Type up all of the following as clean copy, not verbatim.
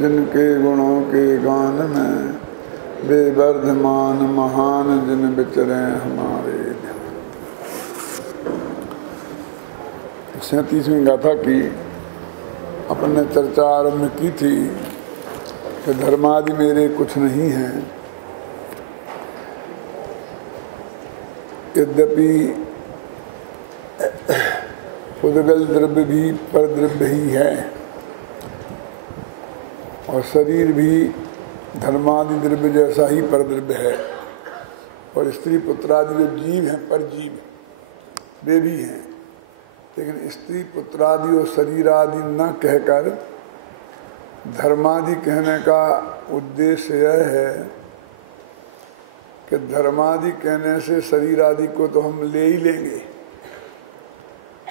जिनके गुणों के गान में बेवर्धमान महान जिन विचरे हमारे। 37वीं गाथा की अपन ने चर्चा आरंभ की थी कि धर्मादि मेरे कुछ नहीं हैं, यद्यपि उदगल द्रव्य भी पर द्रव्य ही है और शरीर भी धर्मादि द्रव्य जैसा ही पर द्रव्य है, और स्त्री पुत्रादि जो जीव हैं पर जीव वे भी हैं, लेकिन स्त्री पुत्रादि और शरीर आदि न कहकर धर्मादि कहने का उद्देश्य यह है कि धर्मादि कहने से शरीर आदि को तो हम ले ही लेंगे,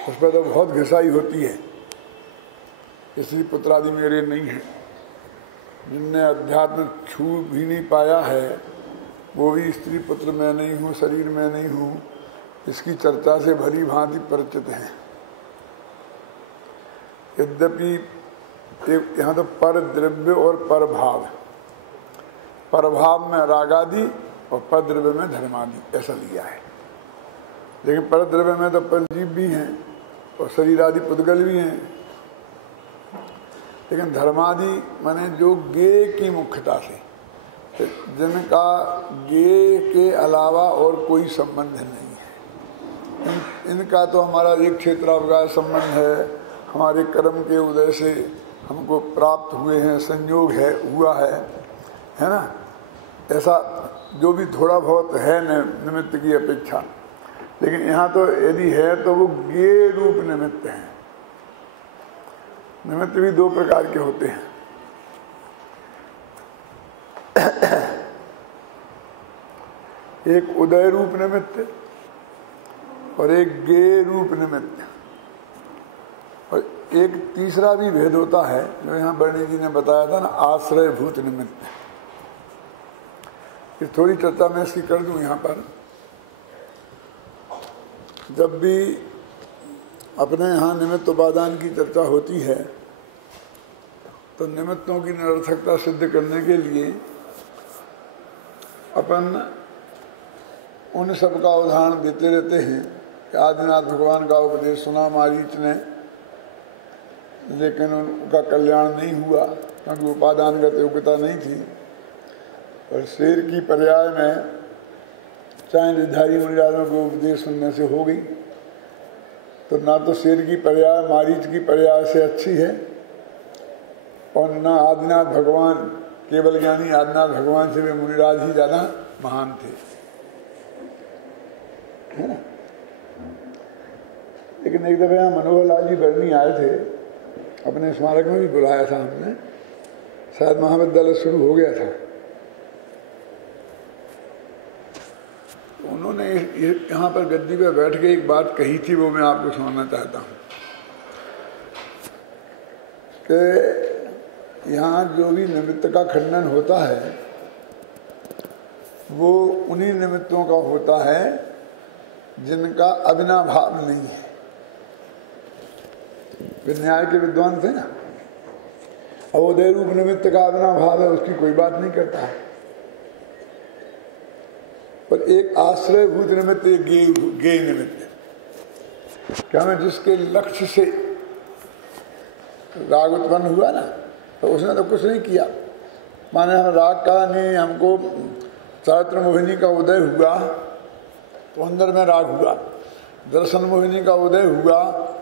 उस पर तो बहुत घिसाई होती है। स्त्री पुत्रादि मेरे नहीं है, जिनने अध्यात्म छू भी नहीं पाया है वो भी स्त्री पुत्र मैं नहीं हूँ, शरीर में नहीं हूँ, इसकी चर्चा से भली भांति परिचित हैं। यद्यपि यहाँ तो पर द्रव्य और पर भाव, पर भाव में रागादि और पर द्रव्य में धर्मादि ऐसा लिया है, लेकिन पर द्रव्य में तो परजीव भी हैं और शरीर आदि पुद्गल भी हैं, लेकिन धर्मादि माने जो गे की मुख्यता से, जिनका गे के अलावा और कोई संबंध नहीं है, इनका तो हमारा एक क्षेत्रावकाश संबंध है, हमारे कर्म के उदय से हमको प्राप्त हुए हैं, संयोग है, हुआ है ना, ऐसा जो भी थोड़ा बहुत है निमित्त की अपेक्षा, लेकिन यहाँ तो यदि है तो वो गे रूप निमित्त है। निमित्त भी दो प्रकार के होते हैं, एक उदय रूप निमित्त और एक गे रूप निमित्त, और एक तीसरा भी भेद होता है जो यहाँ बर्णी जी ने बताया था ना, आश्रय भूत निमित्त। ये थोड़ी चर्चा मैं इसकी कर दूं यहाँ पर। जब भी अपने यहाँ निमित्त उपादान की चर्चा होती है तो निमित्तों की निरर्थकता सिद्ध करने के लिए अपन उन सब का उदाहरण देते रहते हैं कि आदिनाथ भगवान का उपदेश सुना मारीच ने, लेकिन उनका कल्याण नहीं हुआ क्योंकि उपादानगत योग्यता नहीं थी, और शेर की पर्याय में चाहे रिधारी मुनिराजों को उपदेश सुनने से हो गई, तो ना तो शेर की पर्याय मारीच की पर्याय से अच्छी है और ना आदिनाथ भगवान, केवल ज्ञानी आदिनाथ भगवान से वे मुनिराज ही ज्यादा महान थे, है ना। लेकिन एक दफे यहाँ मनोहर लाल जी बर्नी आए थे, अपने स्मारक में भी बुलाया था हमने, शायद महाविद्यालय शुरू हो गया था। उन्होंने यहाँ पर गद्दी पे बैठ के एक बात कही थी, वो मैं आपको सुनाना चाहता हूँ कि यहाँ जो भी निमित्त का खंडन होता है वो उन्हीं निमित्तों का होता है जिनका अविनाभाव नहीं है। न्याय के विद्वान थे ना, अब उदय रूप निमित्त का अविनाभाव है, उसकी कोई बात नहीं करता है, पर एक आश्रय भूत निमित्त, एक गे निमित्त, क्या मैं जिसके लक्ष्य से राग उत्पन्न हुआ ना, तो उसने तो कुछ नहीं किया, माने हम राग का नहीं, हमको चारित्र मोहिनी का उदय हुआ तो अंदर में राग हुआ, दर्शन मोहिनी का उदय हुआ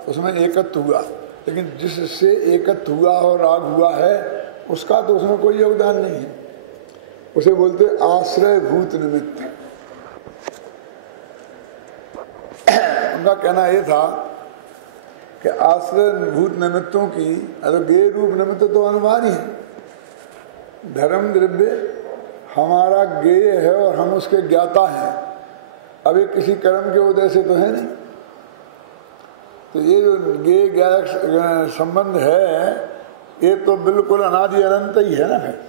उसमें एकत्व हुआ, लेकिन जिससे एकत्व हुआ और राग हुआ है उसका तो उसमें कोई योगदान नहीं है, उसे बोलते आश्रय भूत निमित्त। उनका कहना यह था कि आश्रय भूत निमित्तों की गे रूप निमित्त तो अनिवार्य है, धर्म द्रव्य हमारा गेय है और हम उसके ज्ञाता हैं, अभी किसी कर्म के उदय से तो है नहीं, तो ये जो गेय ज्ञायक संबंध है ये तो बिल्कुल अनादि अनंत ही है ना। फिर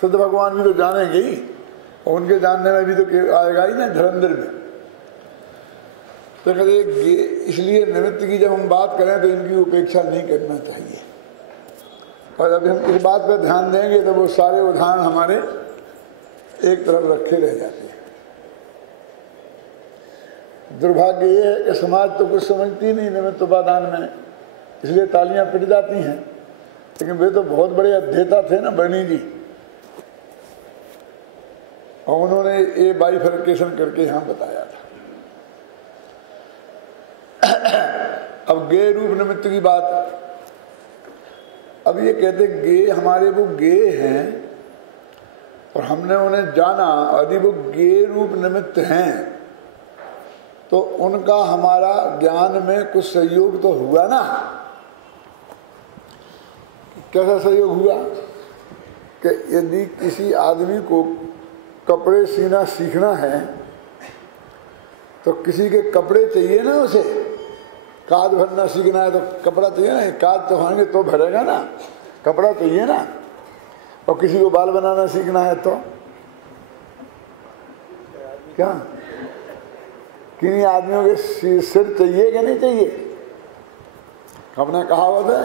शुद्ध भगवान भी तो जानेंगे ही, और उनके जानने में भी तो आएगा ही ना धर्म द्रव्य। तो कहते इसलिए निमित्त की जब हम बात करें तो इनकी उपेक्षा नहीं करना चाहिए। और अभी हम इस बात पर ध्यान देंगे तो वो सारे उदाहरण हमारे एक तरफ रखे रह जाते हैं। दुर्भाग्य ये है कि समाज तो कुछ समझती नहीं निमित्त उपादान में, इसलिए तालियां पिट जाती हैं। लेकिन वे तो बहुत बड़े अध्येता थे ना बरनी जी, और उन्होंने ये बाइफर्केशन करके यहाँ बताया था। अब गे रूप निमित्त की बात, अब ये कहते गे हमारे वो गे हैं और हमने उन्हें जाना, यदि वो गे रूप निमित्त हैं तो उनका हमारा ज्ञान में कुछ सहयोग तो हुआ ना। कैसा सहयोग हुआ कि यदि किसी आदमी को कपड़े सीना सीखना है तो किसी के कपड़े चाहिए ना, उसे काज भरना सीखना है तो कपड़ा चाहिए ना, काज तो होंगे तो भरेगा ना, कपड़ा चाहिए ना। और किसी को बाल बनाना सीखना है तो क्या किन्हीं आदमियों के सिर चाहिए कि नहीं चाहिए। हमने कहावत है,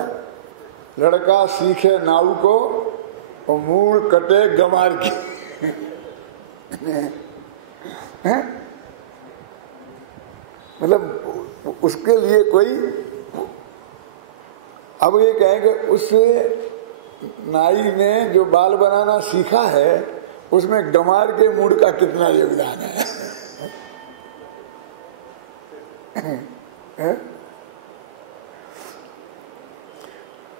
लड़का सीखे नाव को और मूल कटे गमार की। मतलब उसके लिए कोई, अब ये कहेंगे उस नाई ने जो बाल बनाना सीखा है उसमें गमार के मूड का कितना योगदान है।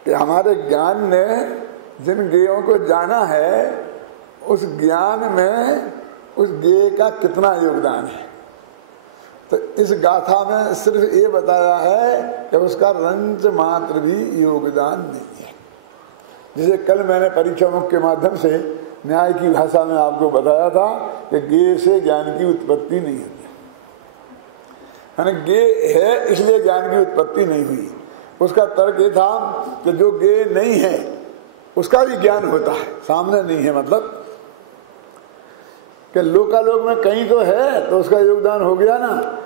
कि हमारे ज्ञान ने जिन गेयों को जाना है उस ज्ञान में उस गेय का कितना योगदान है। तो इस गाथा में सिर्फ ये बताया है कि उसका रंच मात्र भी योगदान नहीं है। जिसे कल मैंने परीक्षा मुख के माध्यम से न्याय की भाषा में आपको बताया था कि गेय से ज्ञान की उत्पत्ति नहीं होती, यानी गेय है इसलिए ज्ञान की उत्पत्ति नहीं हुई। उसका तर्क ये था कि जो गेय नहीं है उसका भी ज्ञान होता है, सामने नहीं है, मतलब कि लोकालोक में कहीं तो है तो उसका योगदान हो गया ना।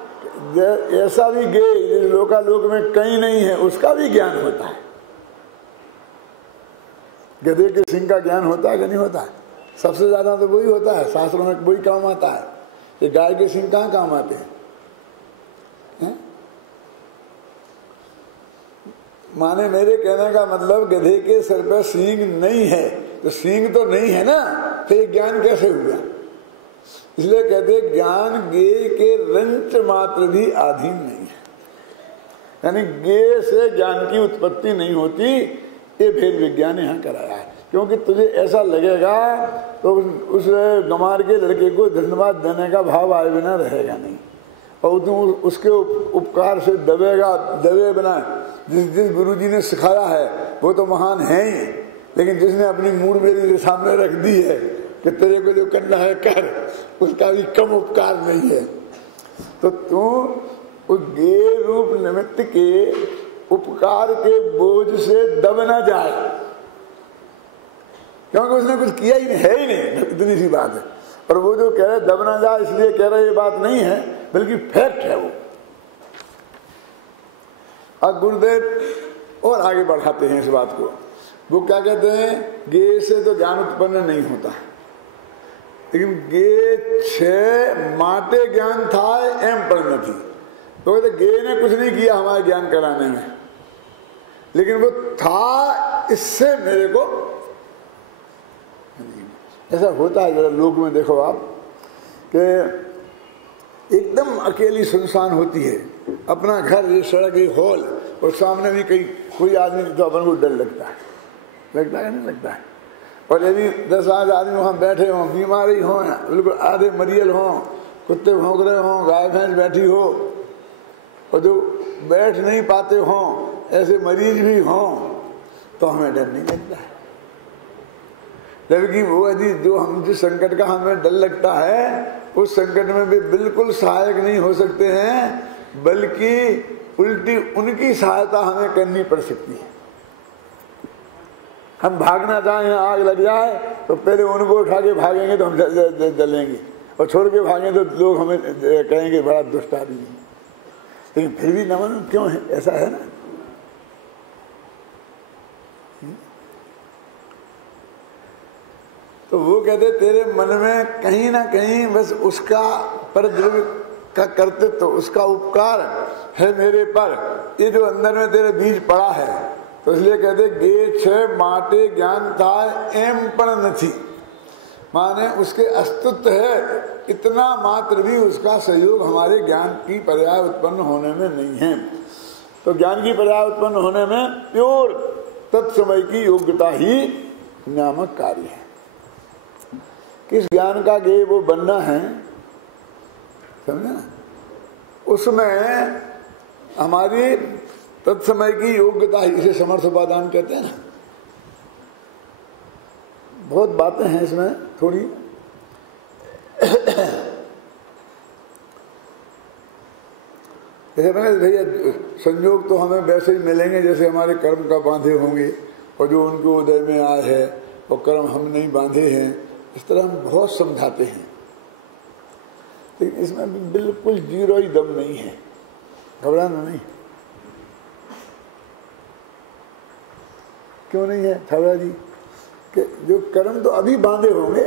ऐसा भी गेय लोकालोक में कहीं नहीं है उसका भी ज्ञान होता है। गधे के सिंह का ज्ञान होता है कि नहीं होता है? सबसे ज्यादा तो वही होता है, शास्त्रों में वही काम आता है। ये गाय के सिंह कहाँ काम आते हैं? माने मेरे कहने का मतलब गधे के सिर पर सींग नहीं है तो सींग तो नहीं है ना, फिर ज्ञान कैसे हुआ? इसलिए कहते ज्ञान गेय के रंच मात्र भी अधीन नहीं है, यानी गेय से ज्ञान की उत्पत्ति नहीं होती। ये भेद विज्ञान यहाँ कराया है, क्योंकि तुझे ऐसा लगेगा तो उस गमार के लड़के को धन्यवाद देने का भाव आए बिना रहेगा नहीं, और तुम उसके उपकार से दबे बिना जिस गुरुजी ने सिखाया है वो तो महान है ही, लेकिन जिसने अपनी मूड मेरी सामने रख दी है कि तेरे को जो करना है कर, उसका भी कम उपकार नहीं है। तो तू उस गेय रूप निमित्त के उपकार के बोझ से दब ना जाए, क्योंकि उसने कुछ किया ही नहीं, है ही नहीं, इतनी सी बात है। और वो जो कह रहे दब ना जाए इसलिए कह रहे ये बात नहीं है, बल्कि फैक्ट है वो। अब गुरुदेव और आगे बढ़ाते हैं इस बात को। वो क्या कहते हैं, गेय से तो ज्ञान उत्पन्न नहीं होता, लेकिन गेय छे माटे ज्ञान था एम पर न थी। तो कहते गेय ने कुछ नहीं किया हमारे ज्ञान कराने में, लेकिन वो था इससे मेरे को ऐसा होता है। जरा लोक में देखो आप कि एकदम अकेली सुनसान होती है, अपना घर, ये सड़क, ये हॉल, और सामने भी कहीं कोई आदमी तो अपन को डर लगता है नहीं लगता है। और यदि 10 आदमी वहाँ बैठे हों, बीमारी हों, बिल्कुल आधे मरियल हों, कुत्ते भौंक रहे हों, गाय भैंस बैठी हो, और जो बैठ नहीं पाते हों ऐसे मरीज भी हों, तो हमें डर नहीं लगता है। जबकि वो यदि जो हम जिस संकट का हमें डर लगता है उस संकट में भी बिल्कुल सहायक नहीं हो सकते हैं, बल्कि उल्टी उनकी सहायता हमें करनी पड़ सकती है। हम भागना चाहें, आग लग जाए तो पहले उनको उठा के भागेंगे तो हम जलेंगे, और छोड़ के भागें तो लोग हमें कहेंगे बड़ा दुष्ट आदमी। लेकिन फिर भी नमन क्यों है, ऐसा है ना। तो वो कहते तेरे मन में कहीं ना कहीं बस उसका परद्रव्य का कर्तृत्व, उसका उपकार है मेरे पर, ये जो अंदर में तेरे बीज पड़ा है। तो इसलिए कहते गे छे माटे ज्ञान था एम पण नहीं, माने उसके अस्तित्व है, इतना मात्र भी उसका सहयोग हमारे ज्ञान की पर्याय उत्पन्न होने में नहीं है। तो ज्ञान की पर्याय उत्पन्न होने में प्योर तत्समय की योग्यता ही नियामक कार्य है। किस ज्ञान का गे वो बनना है, समझे ना, उसमें हमारी तत्समय की योग्यता ही, इसे समर्थ उपादान कहते हैं ना। बहुत बातें हैं इसमें थोड़ी। भैया संयोग तो हमें वैसे ही मिलेंगे जैसे हमारे कर्म का बांधे होंगे, और जो उनको उदय में आए है वो कर्म हम नहीं बांधे हैं, इस तरह हम बहुत समझाते हैं। लेकिन इसमें बिल्कुल जीरो ही दम नहीं है, घबराना नहीं। क्यों नहीं है छावड़ा जी? कि जो कर्म तो अभी बांधे होंगे,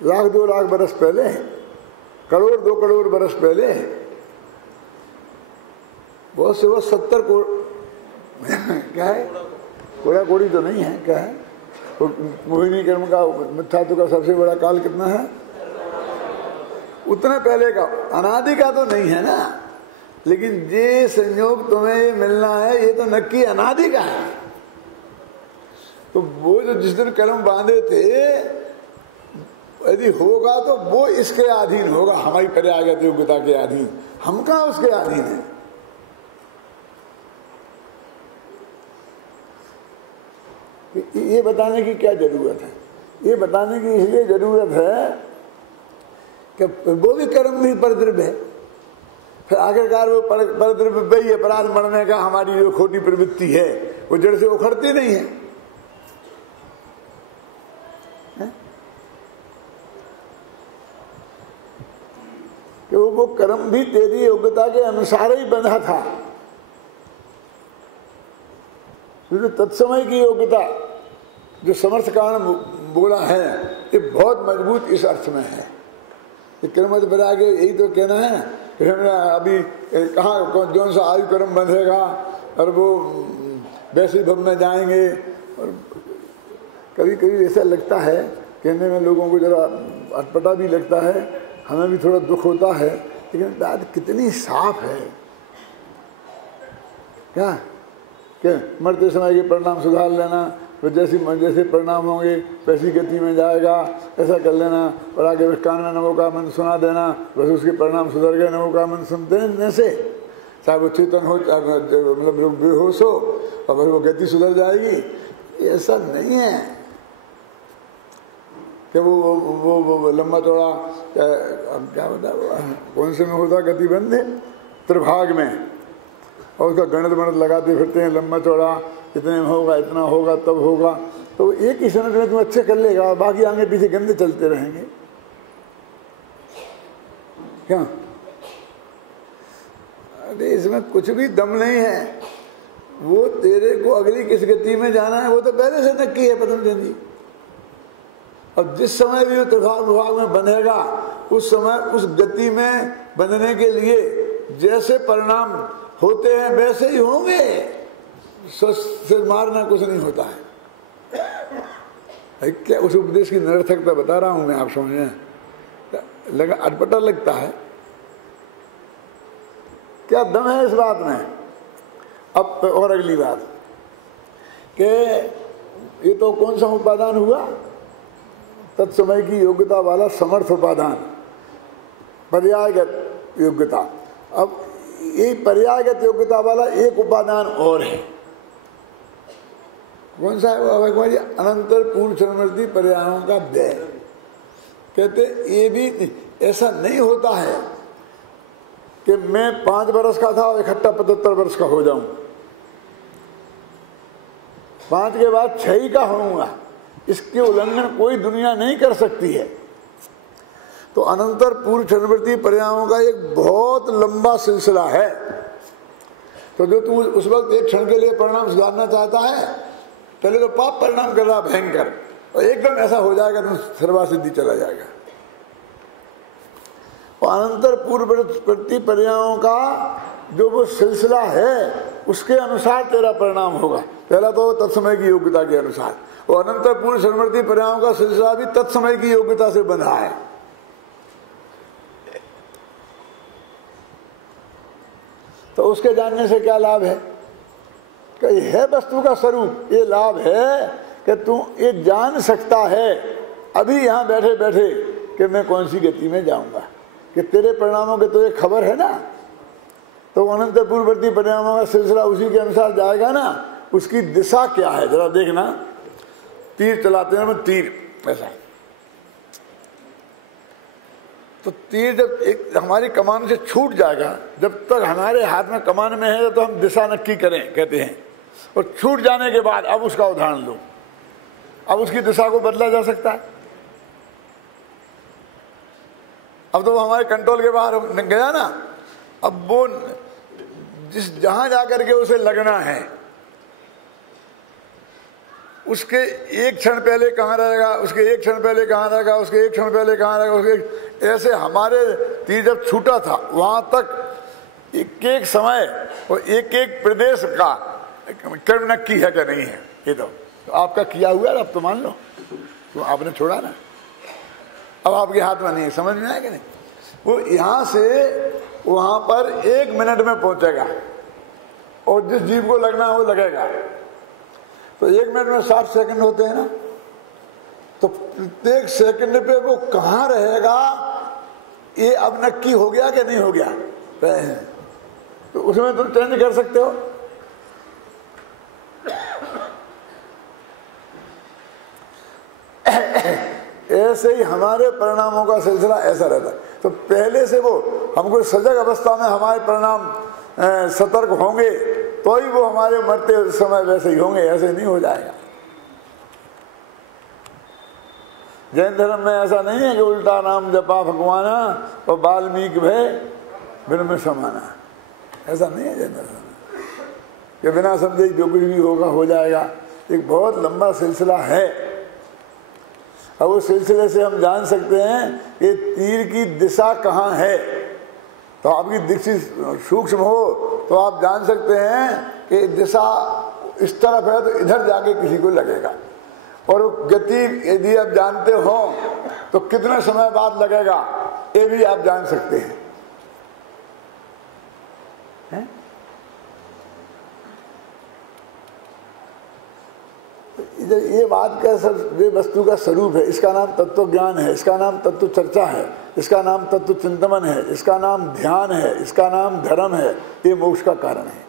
1,00,000 2 लाख बरस पहले, करोड़ 2 करोड़ बरस पहले, बहुत से वो 70 करोड़ क्या है, कोड़ा कोड़ी तो नहीं है, क्या है मोहिनी कर्म का मिथ्यात्व का सबसे बड़ा काल कितना है? उतने पहले का, अनादि का तो नहीं है ना। लेकिन ये संयोग तुम्हें ये मिलना है, ये तो नक्की अनादि का है। तो वो जो जिस दिन कर्म बांधे थे, यदि होगा तो वो इसके अधीन होगा, हमारी पर्यायगत योग्यता के अधीन। हम कहाँ उसके अधीन है? ये बताने की क्या जरूरत है? ये बताने की इसलिए जरूरत है कि वो भी कर्म भी परद्रव्य है। फिर आखिरकार वो परद्रव्य वही अपराध मरने का हमारी जो खोटी प्रवृत्ति है, वो जड़ से उखड़ती नहीं है। कि वो कर्म भी तेरी योग्यता के अनुसार ही बंधा था। तो तत्समय की योग्यता जो समर्थ कारण बोला है, ये बहुत मजबूत इस अर्थ में है। कर्म बना के यही तो कहना है कि अभी कहाँ कौन सा आयु कर्म बंधेगा और वो वैसे भव में जाएंगे। और कभी कभी ऐसा लगता है, कहने में लोगों को जरा अटपटा भी लगता है, हमें भी थोड़ा दुख होता है, लेकिन बात कितनी साफ है। क्या मरते समय के परिणाम सुधार लेना, तो जैसे परिणाम होंगे वैसी गति में जाएगा, ऐसा कर लेना। और आगे कान में नमो का मंत्र सुना देना, बस उसके परिणाम सुधर गए। नमो का मंत्र सुनते हैं से, चाहे वो चेतन हो, मतलब बेहोश हो, और फिर वो गति सुधर जाएगी। ऐसा नहीं है कि वो लंबा चौड़ा क्या बता, कौन से में होता गतिबंध है, त्रिभाग में, और उसका गणित गणित लगाते फिरते हैं, लंबा चौड़ा इतने में होगा, इतना होगा, तब होगा। तो एक ही समय में तुम अच्छे कर लेगा, बाकी आगे पीछे गंदे चलते रहेंगे। क्या? अरे इसमें कुछ भी दम नहीं है। वो तेरे को अगली किस गति में जाना है वो तो पहले से नक्की है पतंजलि जी। और जिस समय भी वो त्रिभाग विभाग में बनेगा, उस समय उस गति में बनने के लिए जैसे परिणाम होते हैं वैसे ही होंगे। सिर मारना कुछ नहीं होता है। क्या उस उपदेश की निरर्थकता बता रहा हूं मैं, आप समझे? लगा अटपटा लगता है, क्या दम है इस बात में? अब और अगली बात कि ये तो कौन सा उपादान हुआ? तत्समय की योग्यता वाला समर्थ उपादान, पर्यायगत योग्यता। अब ये पर्यायगत योग्यता वाला एक उपादान और है। कौन सा है वो? भगवान जी अनंतर पूर्व क्षणवर्ती पर्यायों का व्यय। कहते ये भी ऐसा नहीं होता है कि मैं 5 वर्ष का था और इकट्ठा 75 वर्ष का हो जाऊं, 5 के बाद 6 ही का होऊंगा। इसके उल्लंघन कोई दुनिया नहीं कर सकती है। तो अनंतर पूर्व क्षणवर्ती पर्यायों का एक बहुत लंबा सिलसिला है। तो जो तू उस वक्त एक क्षण के लिए परिणाम सुधारना चाहता है, पहले तो पाप परिणाम कर रहा भयंकर, और एकदम ऐसा हो जाएगा तो सर्वा सिद्धि चला जाएगा। और अनंतर पूर्ववर्ती पर्यायों का जो वो सिलसिला है उसके अनुसार तेरा परिणाम होगा। पहला तो तत्समय की योग्यता के अनुसार, और अनंतर पूर्व समवर्ती पर्यायों का सिलसिला भी तत्समय की योग्यता से बंधा है। तो उसके जानने से क्या लाभ है कि ये है वस्तु का स्वरूप। ये लाभ है कि तू ये जान सकता है अभी यहाँ बैठे बैठे कि मैं कौन सी गति में जाऊंगा, कि तेरे परिणामों के तो ये खबर है ना। तो अनंत पूर्ववर्ती परिणामों का सिलसिला उसी के अनुसार जाएगा ना। उसकी दिशा क्या है जरा देखना। तीर चलाते हैं हम, तीर ऐसा, तो तीर जब एक हमारी कमान से छूट जाएगा, जब तक हमारे हाथ में कमान में है तो हम दिशा नक्की करें कहते हैं, और छूट जाने के बाद अब उसका उदाहरण लो, अब उसकी दिशा को बदला जा सकता है। अब तो वो हमारे कंट्रोल के बाहर गया ना। अब वो जिस जहां जाकर के उसे लगना है उसके एक क्षण पहले कहाँ रहेगा, उसके एक क्षण पहले कहाँ रहेगा, उसके एक क्षण पहले कहाँ रहेगा, उसके ऐसे हमारे तीर जब छूटा था वहां तक एक एक समय और एक एक प्रदेश का कर्म नक्की है क्या नहीं है। ये तो आपका किया हुआ है, अब तो मान लो, तो आपने छोड़ा ना, अब आपके हाथ में नहीं है। समझ में आया कि नहीं। वो यहां से वहां पर 1 मिनट में पहुंचेगा और जिस जीव को लगना है वो लगेगा। तो 1 मिनट में 60 सेकंड होते हैं ना, तो प्रत्येक सेकंड पे वो कहां रहेगा ये अब नक्की हो गया कि नहीं हो गया। तो उसमें तुम चेंज कर सकते हो। ऐसे ही हमारे परिणामों का सिलसिला ऐसा रहता है। तो पहले से वो हमको सजग अवस्था में हमारे परिणाम सतर्क होंगे तो ही वो हमारे मरते समय वैसे ही होंगे, ऐसे नहीं हो जाएगा। जैन धर्म में ऐसा नहीं है कि उल्टा नाम जपा भगवाना और वाल्मीकि भय बिन में समाना, ऐसा नहीं है जैन धर्म में कि बिना समझे जो कुछ भी होगा हो जाएगा। एक बहुत लंबा सिलसिला है। अब उस सिलसिले से हम जान सकते हैं कि तीर की दिशा कहाँ है। तो आपकी दृष्टि सूक्ष्म हो तो आप जान सकते हैं कि दिशा इस तरफ है तो इधर जाके किसी को लगेगा, और गति यदि आप जानते हो तो कितने समय बाद लगेगा ये भी आप जान सकते हैं। इधर ये बात का ये वस्तु का स्वरूप है, इसका नाम तत्व ज्ञान है, इसका नाम तत्व चर्चा है, इसका नाम तत्व चिंतन है, इसका नाम ध्यान है, इसका नाम धर्म है। ये मोक्ष का कारण है।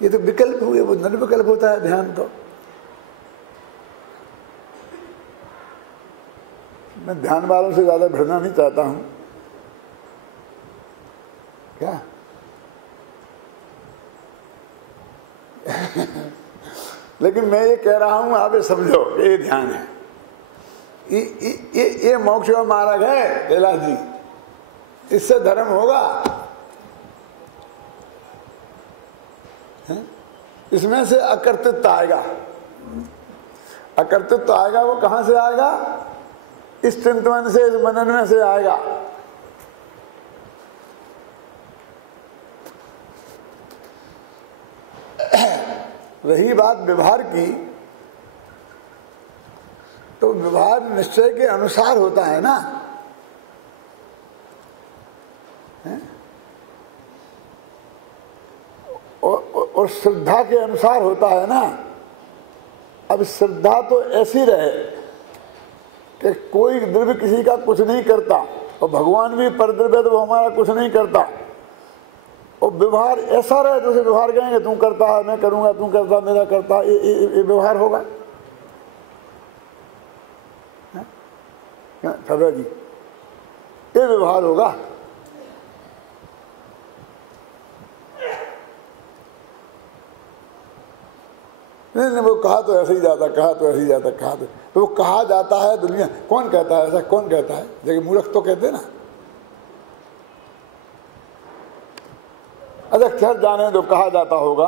ये तो विकल्प हुए, वो निर्विकल्प होता है ध्यान। तो मैं ध्यान वालों से ज्यादा भिड़ना नहीं चाहता हूं क्या। लेकिन मैं ये कह रहा हूं आप ये समझो, ये ध्यान है, ये मोक्ष का मार्ग है कैलाश जी। इससे धर्म होगा, इसमें से अकर्तृत्व आएगा। अकर्तृत्व आएगा, वो कहां से आएगा? इस चिंतन से, इस मनन में से आएगा। रही बात व्यवहार की, तो व्यवहार निश्चय के अनुसार होता है ना। और श्रद्धा के अनुसार होता है ना। अब श्रद्धा तो ऐसी रहे कि कोई द्रव्य किसी का कुछ नहीं करता, और भगवान भी परद्रव्य तो वो हमारा कुछ नहीं करता। और व्यवहार ऐसा रहे तो उसे व्यवहार कहेंगे, तू करता है मैं करूंगा, तू करता मेरा करता, ये व्यवहार होगा खबर जी, ये व्यवहार होगा। नहीं, वो कहा तो ऐसे ही जाता, कहा तो ऐसे ही जाता, कहा तो वो कहा जाता है। दुनिया कौन कहता है ऐसा? कौन कहता है? जबकि मूर्ख तो कहते ना। अच्छा खैर जाने दो, कहा जाता होगा।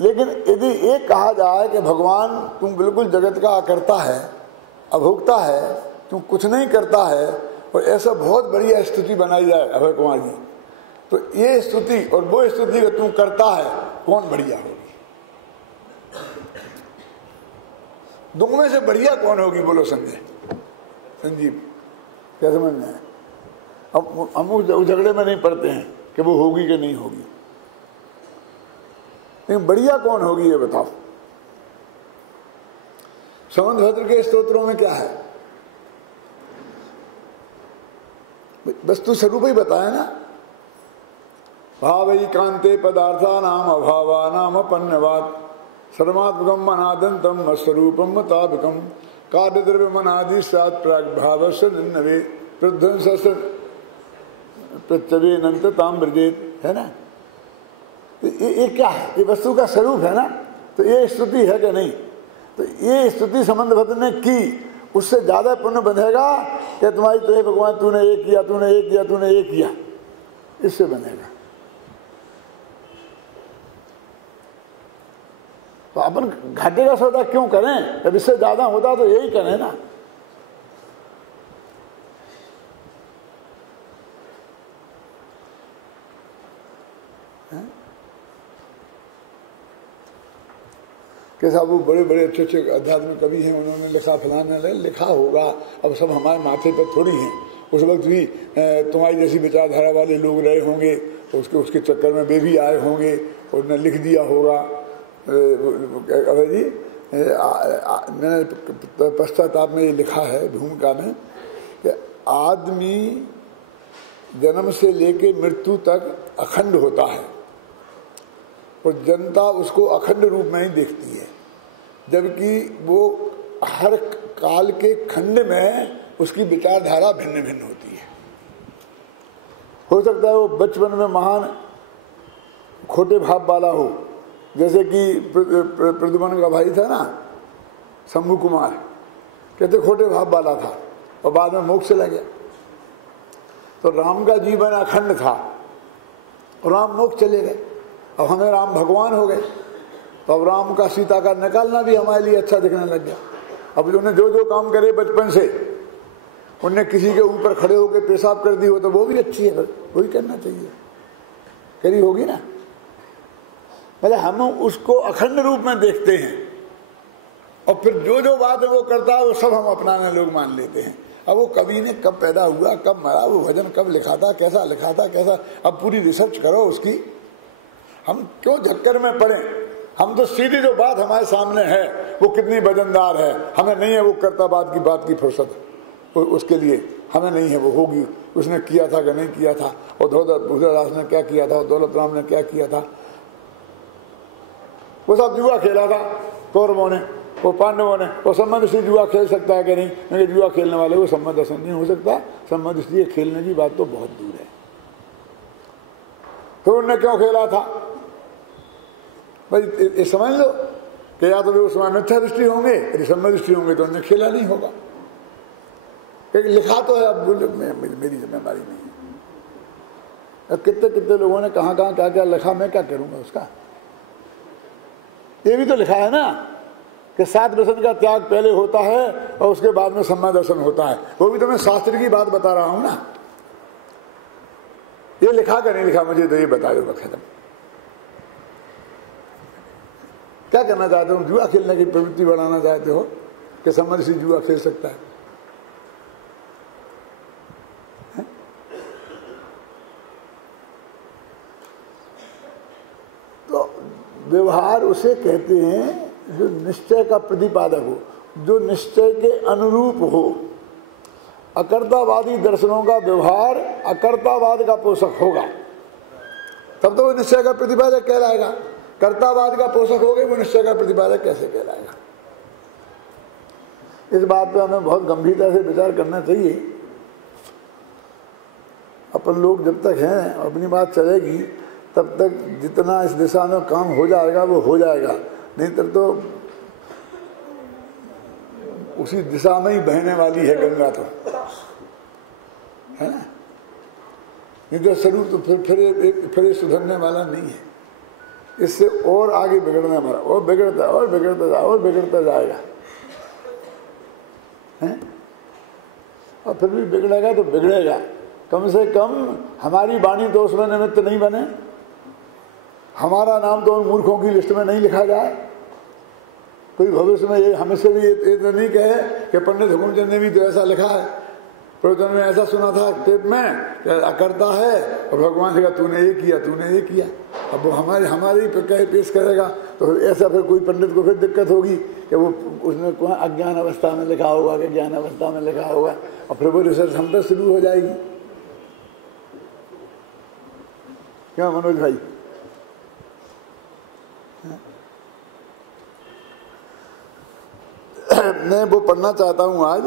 लेकिन यदि एक कहा जाए कि भगवान तुम बिल्कुल जगत का अकर्ता है, अभोक्ता है, तुम कुछ नहीं करता है, और ऐसा बहुत बढ़िया स्तुति बनाई जाए अभय कुमार जी, तो ये स्तुति और वो स्तुति कि तुम करता है, कौन बढ़िया होगी? दोनों में से बढ़िया कौन होगी? बोलो संजय, संजीव, क्या समझ में है? अब हम झगड़े में नहीं पड़ते हैं कि वो होगी कि नहीं होगी, लेकिन बढ़िया कौन होगी ये बताओ। समंतभद्र के स्तोत्रों में क्या है? वस्तु स्वरूप ही बताया ना, भावई कांते पदार्था नाम अभावा नाम अपन्यवाद सर्वात्मकम अनादंतम स्वरूपम ताबिकम कार्य द्रव्य मनादि सात प्राग भाव से निन्नवे प्रध्वंस पृथ्वी अनंत ताम ब्रजेत, है ना? ये क्या है? ये वस्तु का स्वरूप है ना, तो ये स्तुति है कि नहीं? तो ये स्तुति समंतभद्र ने की, उससे ज्यादा पुण्य बनेगा कि तुम्हारी तो हे भगवान तूने ये किया, तूने ये किया, तूने ये किया, इससे बनेगा। तो अपन घाटे का सौदा क्यों करें? जब इससे ज्यादा होता तो यही करें ना। कि साहब वो बड़े बड़े अच्छे अच्छे अध्यात्म कवि हैं, उन्होंने लिखा, फलाने ने लिखा होगा, अब सब हमारे माथे पर थोड़ी हैं। उस वक्त भी तुम्हारी जैसी विचारधारा वाले लोग रहे होंगे, उसके चक्कर में वे भी आए होंगे, उन्होंने लिख दिया होगा। अभय जी, मैंने पश्चाताप में ये लिखा है भूमिका में कि आदमी जन्म से लेके मृत्यु तक अखंड होता है और जनता उसको अखंड रूप में ही देखती है, जबकि वो हर काल के खंड में उसकी विचारधारा भिन्न भिन्न होती है। हो सकता है वो बचपन में महान खोटे भाव वाला हो, जैसे कि प्रद्युमन का भाई था ना शंभू कुमार, कहते खोटे भाव वाला था और बाद में मोक्ष चला गया। तो राम का जीवन अखंड था और राम मोक्ष चले गए, अब हमें राम भगवान हो गए, तो अब राम का सीता का निकालना भी हमारे लिए अच्छा दिखने लग गया। अब उन्होंने जो जो काम करे बचपन से, उनने किसी के ऊपर खड़े होकर पेशाब कर दी हो तो वो भी अच्छी है, वही करना चाहिए, करी होगी ना। मतलब हम उसको अखंड रूप में देखते हैं और फिर जो जो बात है वो करता है वो सब हम अपनाने लोग मान लेते हैं। अब वो कवि ने कब पैदा हुआ, कब मरा, वो भजन कब लिखा था, कैसा लिखा था, कैसा, अब पूरी रिसर्च करो उसकी। हम क्यों झक्कर में पड़े? हम तो सीधी जो बात हमारे सामने है वो कितनी वजनदार है, हमें नहीं है वो कर्तावाद की बात की फुर्सत, उसके लिए हमें नहीं है, वो होगी, उसने किया था कि नहीं किया था, और धोधरदास ने क्या किया था, और दौलत राम ने क्या किया था। वो सब जुआ खेला था कौरवों ने, वो पांडवों ने, वो संबंध से जुआ खेल सकता है कि नहीं? क्योंकि जुआ खेलने वाले को संबंध दर्शन नहीं हो सकता, संबंध इसलिए खेलने की बात तो बहुत दूर है। तो उनने क्यों खेला था भाई, ये समझ लो कि या तो वे उस समय मिथ्या दृष्टि होंगे, यदि संबंध दृष्टि होंगे तो उन्हें खेला नहीं होगा, क्योंकि लिखा तो है। अब बोले मेरी जिम्मेदारी नहीं है। अब कितने कितने लोगों ने कहाँ कहाँ क्या क्या लिखा, मैं क्या करूँगा उसका। ये भी तो लिखा है ना कि 7 व्यसन का त्याग पहले होता है और उसके बाद में सम्मा दर्शन होता है। वो भी तो मैं शास्त्र की बात बता रहा हूं ना। ये लिखा का नहीं लिखा मुझे तो ये बता दो, खत्म। क्या करना चाहते हो? जुआ खेलने की प्रवृत्ति बढ़ाना चाहते हो कि सम्मत से जुआ खेल सकता है? तो व्यवहार उसे कहते हैं जो निश्चय का प्रतिपादक हो, जो निश्चय के अनुरूप हो। अकर्तावादी दर्शनों का व्यवहार अकर्तावाद का पोषक होगा, तब तो वो निश्चय का प्रतिपादक कहलाएगा। कर्तावाद का पोषक हो गए, वो निश्चय का प्रतिपादक कैसे कहलाएगा? इस बात पे हमें बहुत गंभीरता से विचार करना चाहिए। अपन लोग जब तक हैं, अपनी बात चलेगी तब तक जितना इस दिशा में काम हो जाएगा वो हो जाएगा, नहीं तो उसी दिशा में ही बहने वाली है गंगा, तो है ना। नहीं तो स्वरूप तो फिर सुधरने वाला नहीं है। इससे और आगे बिगड़ना हमारा, और बिगड़ता और बिगड़ता जा और बिगड़ता जाएगा है? और फिर भी बिगड़ेगा तो बिगड़ेगा, कम से कम हमारी वाणी तो उसमें निमित्त नहीं बने, हमारा नाम तो उन मूर्खों की लिस्ट में नहीं लिखा जाए। कोई भविष्य में ये हमें से भी ये तो नहीं कहे कि पंडित हुकुमचंद ने भी तो ऐसा लिखा है, प्रवचन में ऐसा सुना था टेप में करता है, और भगवान से कहा तूने ये किया, तूने ये किया। अब वो हमारे ही कहे पेश करेगा तो ऐसा फिर कोई पंडित को फिर दिक्कत होगी कि वो उसने कहा अज्ञान अवस्था में लिखा होगा कि ज्ञान अवस्था में लिखा होगा, और फिर वो रिसर्च हम पर शुरू हो जाएगी। क्या मनोज भाई? मैं वो पढ़ना चाहता हूँ आज,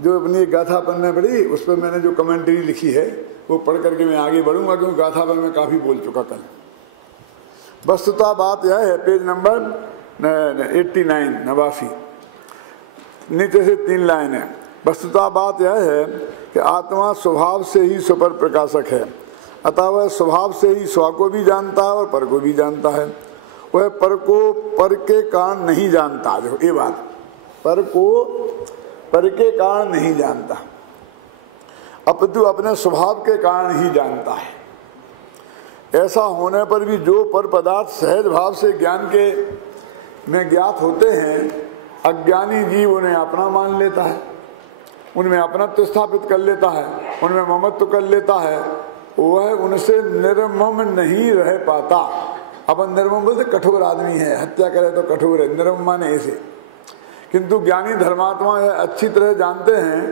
जो अपनी गाथा पढ़ने पड़ी उस पर मैंने जो कमेंट्री लिखी है वो पढ़ करके मैं आगे बढ़ूंगा, क्योंकि गाथा पर मैं काफी बोल चुका कल। वस्तुतः बात यह है, पेज नंबर 89 नीचे से 3 लाइन है। वस्तुतः बात यह है कि आत्मा स्वभाव से ही स्वपर प्रकाशक है, अतः वह स्वभाव से ही स्व को भी जानता है और पर को भी जानता है। वह पर को पर के कारण नहीं जानता। देखो ये बात, पर को पर के कारण नहीं जानता, अपितु अपने स्वभाव के कारण ही जानता है। ऐसा होने पर भी जो पर पदार्थ सहज भाव से ज्ञान के में ज्ञात होते हैं, अज्ञानी जीव उन्हें अपना मान लेता है, उनमें अपनत्व स्थापित कर लेता है, उनमें ममत्व कर लेता है, वह उनसे निर्मम नहीं रह पाता। अपन निर्मम बोलते कठोर आदमी है, हत्या करे तो कठोर है, निर्मम माने ऐसे। किंतु ज्ञानी धर्मात्मा अच्छी तरह जानते हैं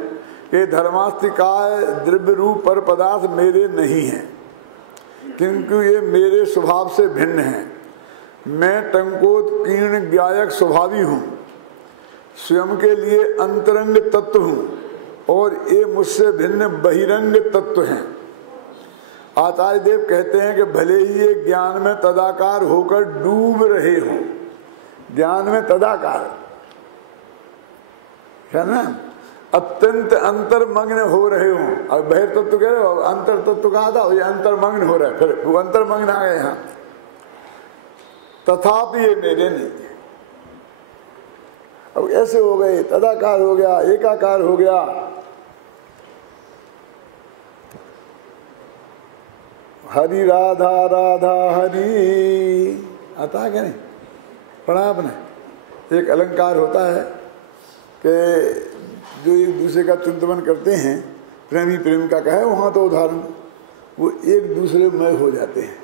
कि धर्मास्तिकाय द्रव्य रूप पर पदार्थ मेरे नहीं हैं, क्योंकि ये मेरे स्वभाव से भिन्न हैं। मैं टंकोत्कीर्ण ज्ञायक स्वभावी हूँ, स्वयं के लिए अंतरंग तत्व हूँ, और ये मुझसे भिन्न बहिरंग तत्व हैं। आचार्य देव कहते हैं कि भले ही ये ज्ञान में तदाकार होकर डूब रहे हो, ज्ञान में तदाकार है ना, अत्यंत अंतर्मग्न हो रहे हो। अब बहिर तत्व कह रहे हो, अंतर तत्व कहा था, ये अंतर्मग्न हो रहा है, फिर वो अंतर्मग्न आ गए यहाँ। तथापि ये मेरे नहीं। अब ऐसे हो गए, तदाकार हो गया, एकाकार हो गया। हरि राधा राधा हरि, आता है क्या नहीं? पढ़ा आपने? एक अलंकार होता है कि जो एक दूसरे का चिंतन करते हैं, प्रेमी प्रेम का कहे वहाँ तो उदाहरण, वो एक दूसरे में हो जाते हैं।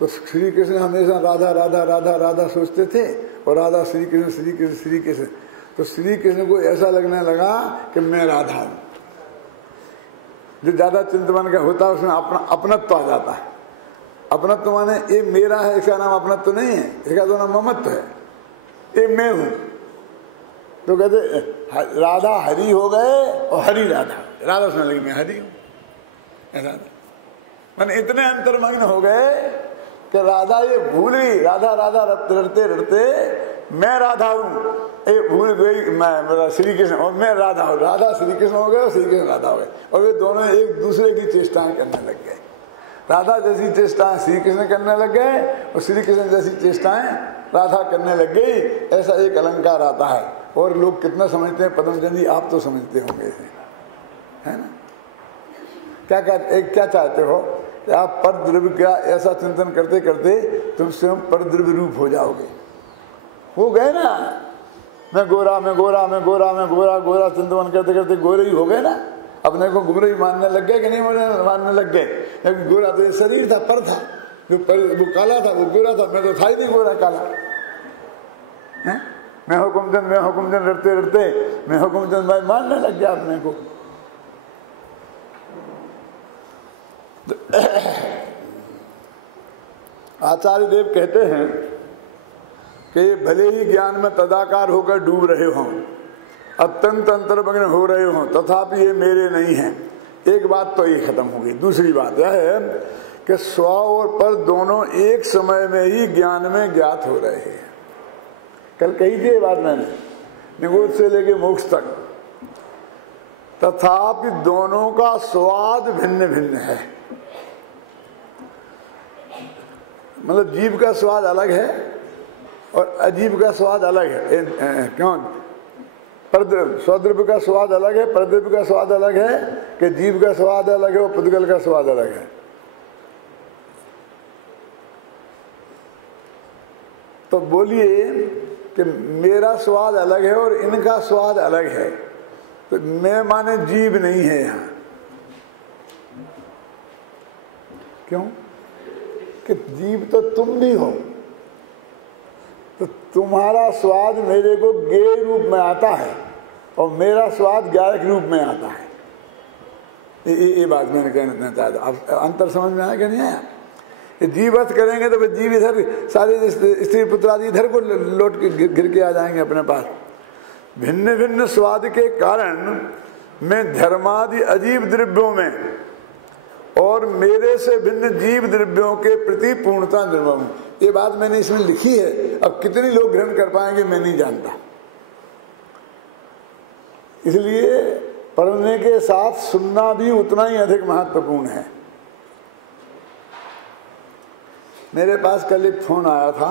तो श्री कृष्ण हमेशा राधा राधा राधा राधा सोचते थे, और राधा श्री कृष्ण श्री कृष्ण श्री कृष्ण। तो श्री कृष्ण को ऐसा लगने लगा कि मैं राधा हूँ। जो ज्यादा चिंतन का होता है उसमें अपनत्व आ जाता है। अपनत्व माने ये मेरा है, इसका नाम अपनत्व नहीं है, इसका तो नाम ममत्व है, ये मैं हूँ। तो कहते राधा हरि हो गए और हरि राधा, राधा सुनने लगी मैं हरि हूँ, ऐसा मैंने इतने अंतर्मग्न हो गए कि राधा ये भूल गई, राधा राधा रटते रटते मैं राधा हूँ, ये भूल गई मैं श्री कृष्ण, और मैं राधा हूँ। राधा श्री कृष्ण हो गए और श्री कृष्ण राधा हो गए, और वे दोनों एक दूसरे की चेष्टाएं करने लग गए। राधा जैसी चेष्टाएं श्री कृष्ण करने लग गए, और श्री कृष्ण जैसी चेष्टाएं राधा करने लग गई। ऐसा एक अलंकार आता है। और लोग कितना समझते हैं, पद्मचंद जी आप तो समझते होंगे, है ना? क्या चाहते हो कि आप पर द्रव्य का ऐसा चिंतन करते करते तुम स्वयं पर द्रव्य रूप हो जाओगे। हो गए ना, मैं गोरा मैं गोरा मैं गोरा मैं गोरा गोरा चिंतन करते करते गोरे ही हो गए ना। अपने को गोरे ही मानने लग गए कि नहीं मानने लग गए? गोरा तो ये शरीर था, पर था, वो काला था, वो गोरा था, मैं तो था ही नहीं गोरा काला है? मैं हुकुमचंद रटते रटते मैं हुकुमचंद भाई मानने लग गया अपने को। आचार्य देव कहते हैं कि भले ही ज्ञान में तदाकार होकर डूब रहे हों, अत्यंत अंतर्मग्न हो रहे हों, तथापि ये मेरे नहीं हैं। एक बात तो ये खत्म हो गई। दूसरी बात यह है कि स्व और पर दोनों एक समय में ही ज्ञान में ज्ञात हो रहे हैं। कल कही थी ये बात मैंने, निगोद से लेके मोक्ष तक। तथापि दोनों का स्वाद भिन्न भिन्न है। मतलब जीभ का स्वाद अलग है और अजीब का स्वाद अलग है। क्यों? स्वद्रव्य का स्वाद अलग है, परद्रव्य का स्वाद अलग है, कि जीव का स्वाद अलग है और पुद्गल का स्वाद अलग है। तो बोलिए कि मेरा स्वाद अलग है और इनका स्वाद अलग है, तो मैं माने जीव नहीं है यहां। क्यों? कि जीव तो तुम भी हो, तो तुम्हारा स्वाद मेरे को गेय रूप में आता है और मेरा स्वाद गायक रूप में आता है। ये बात मैंने कहना चाहता। अब अंतर समझ में आया कि नहीं आया? जीवत करेंगे तो जीव इधर सारे स्त्री पुत्र आदि इधर को लौट के गिर के आ जाएंगे अपने पास। भिन्न भिन्न स्वाद के कारण मैं धर्मादि अजीब द्रव्यों में और मेरे से भिन्न जीव द्रव्यों के प्रति पूर्णता निर्भर हूं। ये बात मैंने इसमें लिखी है। अब कितने लोग ग्रहण कर पाएंगे मैं नहीं जानता। इसलिए पढ़ने के साथ सुनना भी उतना ही अधिक महत्वपूर्ण है। मेरे पास कल एक फोन आया था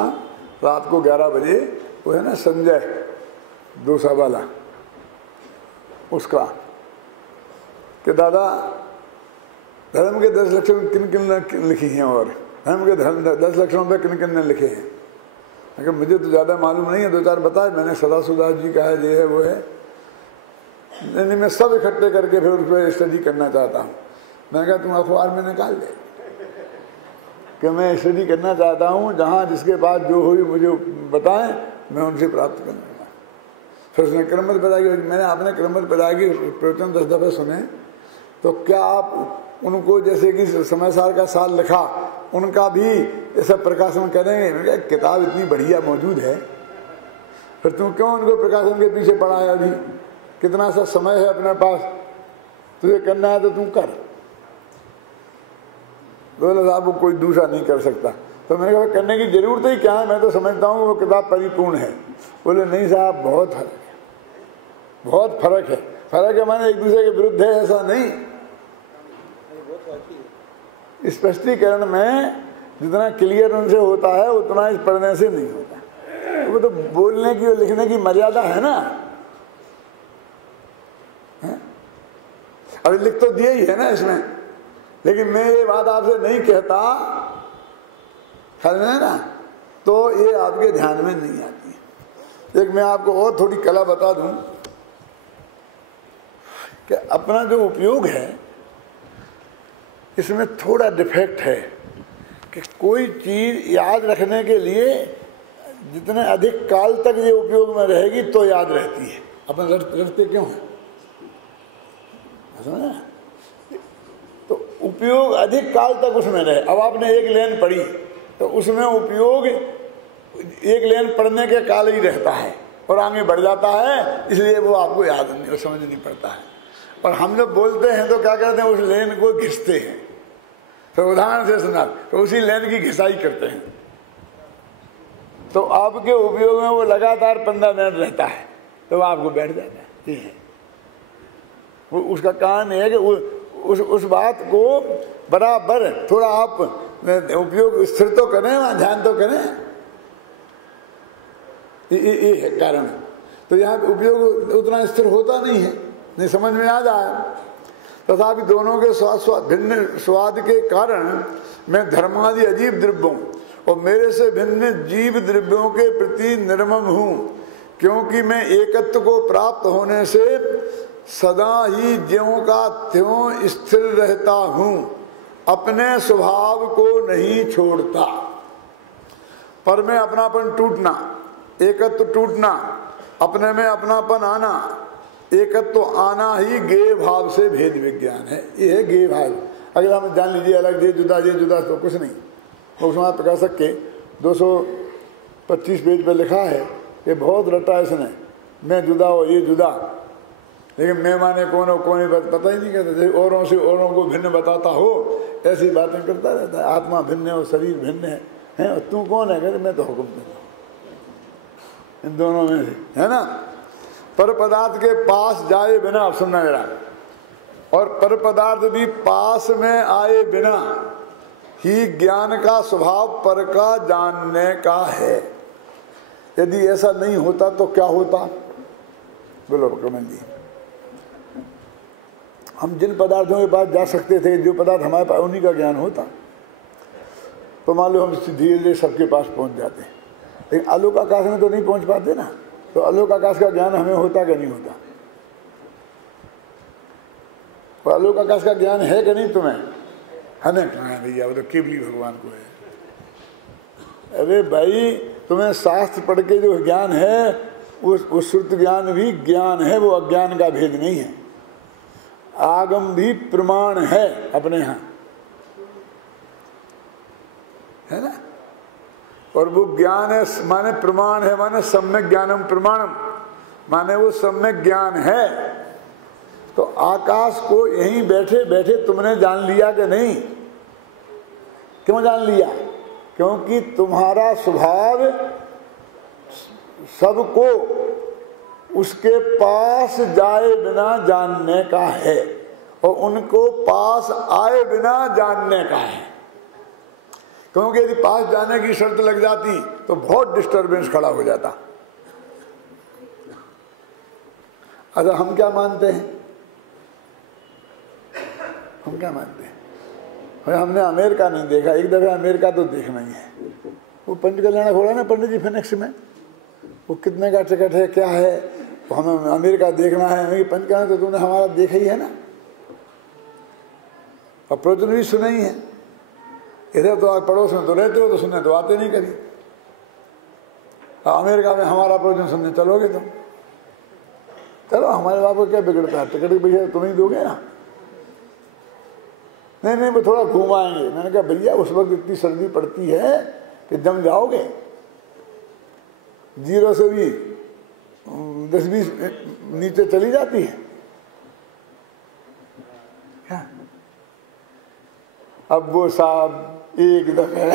रात को 11 बजे, वो है ना संजय दोसा वाला, उसका, कि दादा धर्म के 10 लक्षण किन किन लिखी हैं और धर्म के 10 लक्षणों पे किन किन ने लिखे हैं। अगर मुझे तो ज़्यादा मालूम नहीं है, 2-4 बताए मैंने। सदाशिवदास जी का है, ये है वो है, नहीं मैं सब इकट्ठे करके फिर उस पर स्टडी करना चाहता हूँ। मैंने कहा तुम अखबार में निकाल दे कि मैं स्टडी करना चाहता हूँ, जहाँ जिसके पास जो हुई मुझे बताएं, मैं उनसे प्राप्त कर लूँगा। फिर उसने क्रमबद्ध पैदागी, मैंने आपने क्रमबद्ध पैदागी प्रवचन 10 दफ़े सुने, तो क्या आप उनको जैसे कि समय साल का साल लिखा उनका भी ऐसा प्रकाशन करेंगे? किताब इतनी बढ़िया मौजूद है, फिर तुम क्यों उनको प्रकाशन के पीछे पड़ा है? अभी कितना सा समय है अपने पास, तुझे करना है तो तुम कर। बोले साहब वो कोई दूसरा नहीं कर सकता। तो मैंने कहा करने की जरूरत ही क्या है, मैं तो समझता हूँ वो किताब परिपूर्ण है। बोले नहीं साहब बहुत फर्क है, बहुत फर्क है। फर्क है माने एक दूसरे के विरुद्ध है ऐसा नहीं। स्पष्टीकरण में जितना क्लियर उनसे होता है उतना इस पढ़ने से नहीं होता। वो तो बोलने की और लिखने की मर्यादा है ना। अभी लिख तो दिया ही है ना इसमें, लेकिन मैं ये बात आपसे नहीं कहता, समझे ना, तो ये आपके ध्यान में नहीं आती है। एक मैं आपको और थोड़ी कला बता दूं कि अपना जो उपयोग है इसमें थोड़ा डिफेक्ट है कि कोई चीज याद रखने के लिए जितने अधिक काल तक ये उपयोग में रहेगी तो याद रहती है। अपन रटते क्यों हैं? तो उपयोग अधिक काल तक उसमें रहे। अब आपने एक लाइन पढ़ी तो उसमें उपयोग एक लाइन पढ़ने के काल ही रहता है और आगे बढ़ जाता है, इसलिए वो आपको याद नहीं, समझ नहीं पड़ता है। और हम जब बोलते हैं तो क्या करते हैं, उस लेन को घिसते हैं। तो उदाहरण से सुना, तो उसी लेन की घिसाई करते हैं, तो आपके उपयोग में वो लगातार 15 मिनट रहता है, तो आपको बैठ जाता है। ये है वो, उसका कारण है कि उस बात को बराबर थोड़ा आप उपयोग स्थिर तो करें, वहां ध्यान तो करें। ये है कारण। तो यहाँ उपयोग उतना स्थिर होता नहीं है, नहीं समझ में आ जाए। तथापि दोनों के भिन्न स्वाद के कारण मैं धर्मादि अजीब द्रव्यों और मेरे से भिन्न जीव द्रव्यों के प्रति निर्मम हूं, क्योंकि मैं एकत्व को प्राप्त होने से सदा ही ज्यों का त्यों स्थिर रहता हूं, अपने स्वभाव को नहीं छोड़ता। पर में अपनापन टूटना, एकत्व टूटना, अपने में अपनापन आना, एकत्व आना ही गेय भाव से भेद विज्ञान है। ये है गेय भाव। अगर हम जान लीजिए अलग ये जुदा तो कुछ नहीं। उसमें प्रकाशक के 225 पेज पे लिखा है कि बहुत रटा इसने, मैं जुदा हो ये जुदा, लेकिन मैं माने कौन हो कौन पता ही नहीं करता। जैसे औरों से औरों को भिन्न बताता हो ऐसी बातें करता रहता है। आत्मा भिन्न है और शरीर भिन्न है और तू कौन है? कहते मैं तो हुक्म देता हूँ इन दोनों में से, है ना। पर पदार्थ के पास जाए बिना, अब सुनना जरा, और पर पदार्थ भी पास में आए बिना ही ज्ञान का स्वभाव पर का जानने का है। यदि ऐसा नहीं होता तो क्या होता? बोलो कमल जी। हम जिन पदार्थों के पास जा सकते थे, जो पदार्थ हमारे पास, उन्हीं का ज्ञान होता, तो मान लो हम धीरे धीरे सबके पास पहुंच जाते हैं। लेकिन आलोक आकाश में तो नहीं पहुंच पाते ना, तो आलोक आकाश का ज्ञान हमें होता कि नहीं होता? तो आलोक आकाश का ज्ञान है कि नहीं तुम्हें? है ना? भैया वो तो केवली भगवान को है। अरे भाई, तुम्हें शास्त्र पढ़ के जो ज्ञान है, उस श्रुत ज्ञान भी ज्ञान है, वो अज्ञान का भेद नहीं है। आगम भी प्रमाण है अपने यहाँ, है ना? और वो ज्ञान है माने प्रमाण है, माने सम्यक ज्ञानम प्रमाणम, माने वो सम्यक ज्ञान है। तो आकाश को यहीं बैठे बैठे तुमने जान लिया कि नहीं? क्यों जान लिया? क्योंकि तुम्हारा स्वभाव सबको उसके पास जाए बिना जानने का है, और उनको पास आए बिना जानने का है। क्योंकि यदि पास जाने की शर्त लग जाती तो बहुत डिस्टरबेंस खड़ा हो जाता। अच्छा, हम क्या मानते हैं? हम क्या मानते हैं? हमने अमेरिका नहीं देखा, एक दफा अमेरिका तो देखना ही है। वो पंचकल्याण खोला ना पंडित जी फिनिक्स में, वो कितने का टिकट है, क्या है, तो हमें अमेरिका देखना है। पंचकल्याण तो तुमने हमारा देखा ही है ना, और प्रवचन भी सुना ही है। इधर तो आप पड़ोस में तो रहते हो, तो सुनने तो आते नहीं कभी। अमेरिका में हमारा प्रवचन सुनने चलोगे तुम? चलो, हमारे बाप को क्या बिगड़ता है? टिकट भैया तुम ही दोगे ना। नहीं नहीं, वो थोड़ा घुमाएंगे। मैंने कहा भैया उस वक्त इतनी सर्दी पड़ती है कि जम जाओगे। 0 से भी 10-20 नीचे चली जाती है। क्या? अब वो साहब एक दफे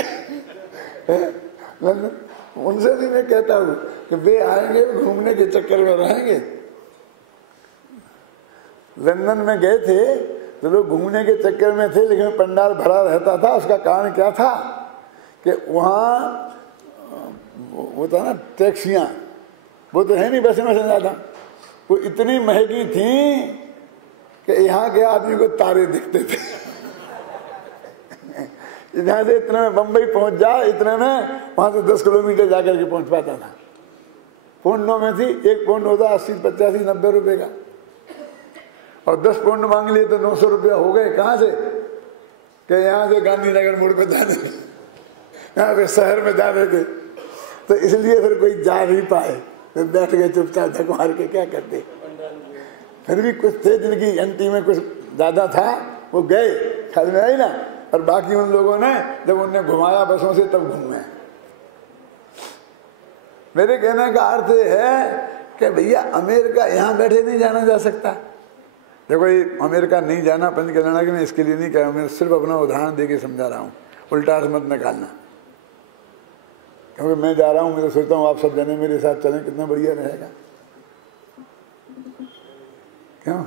उनसे भी मैं कहता हूँ कि वे आएंगे, घूमने के चक्कर में रहेंगे। लंदन में गए थे तो लोग घूमने के चक्कर में थे, लेकिन पंडाल भरा रहता था। उसका कारण क्या था कि वहाँ वो था ना टैक्सियाँ, वो तो है नहीं बसें में ज़्यादा, वो इतनी महंगी थी कि यहाँ के आदमी को तारे दिखते थे। यहाँ से इतने में बम्बई पहुँच जा, इतने में वहाँ से 10 किलोमीटर जाकर के पहुँच पाता था। पौंडों में थी, 1 पौंड होता 80, 85, 90 रुपए का, और 10 पौंड मांग लिए तो 900 रुपया हो गए। कहाँ से? कि यहाँ से गांधीनगर मोड़ पे जाने, यहाँ पे शहर में जा रहे थे। तो इसलिए फिर कोई जा नहीं पाए, फिर बैठ गए चुपचाप धक मार के। क्या करते? फिर भी कुछ थे जिनकी एंटी में कुछ ज़्यादा था, वो गए, ख्याल में आई ना। और बाकी उन लोगों ने जब उन्हें घुमाया बसों से, तब घूमे। मेरे कहने का अर्थ है कि भैया अमेरिका यहाँ बैठे नहीं जाना जा सकता। देखो, ये अमेरिका नहीं जाना पंचकल्याण के, मैं इसके लिए नहीं कह रहा हूँ, मैं सिर्फ अपना उदाहरण दे के समझा रहा हूँ, उल्टा अर्थ मत निकालना। क्योंकि मैं जा रहा हूँ, मैं तो सोचता हूँ आप सब जने मेरे साथ चलें, कितना बढ़िया रहेगा। क्यों?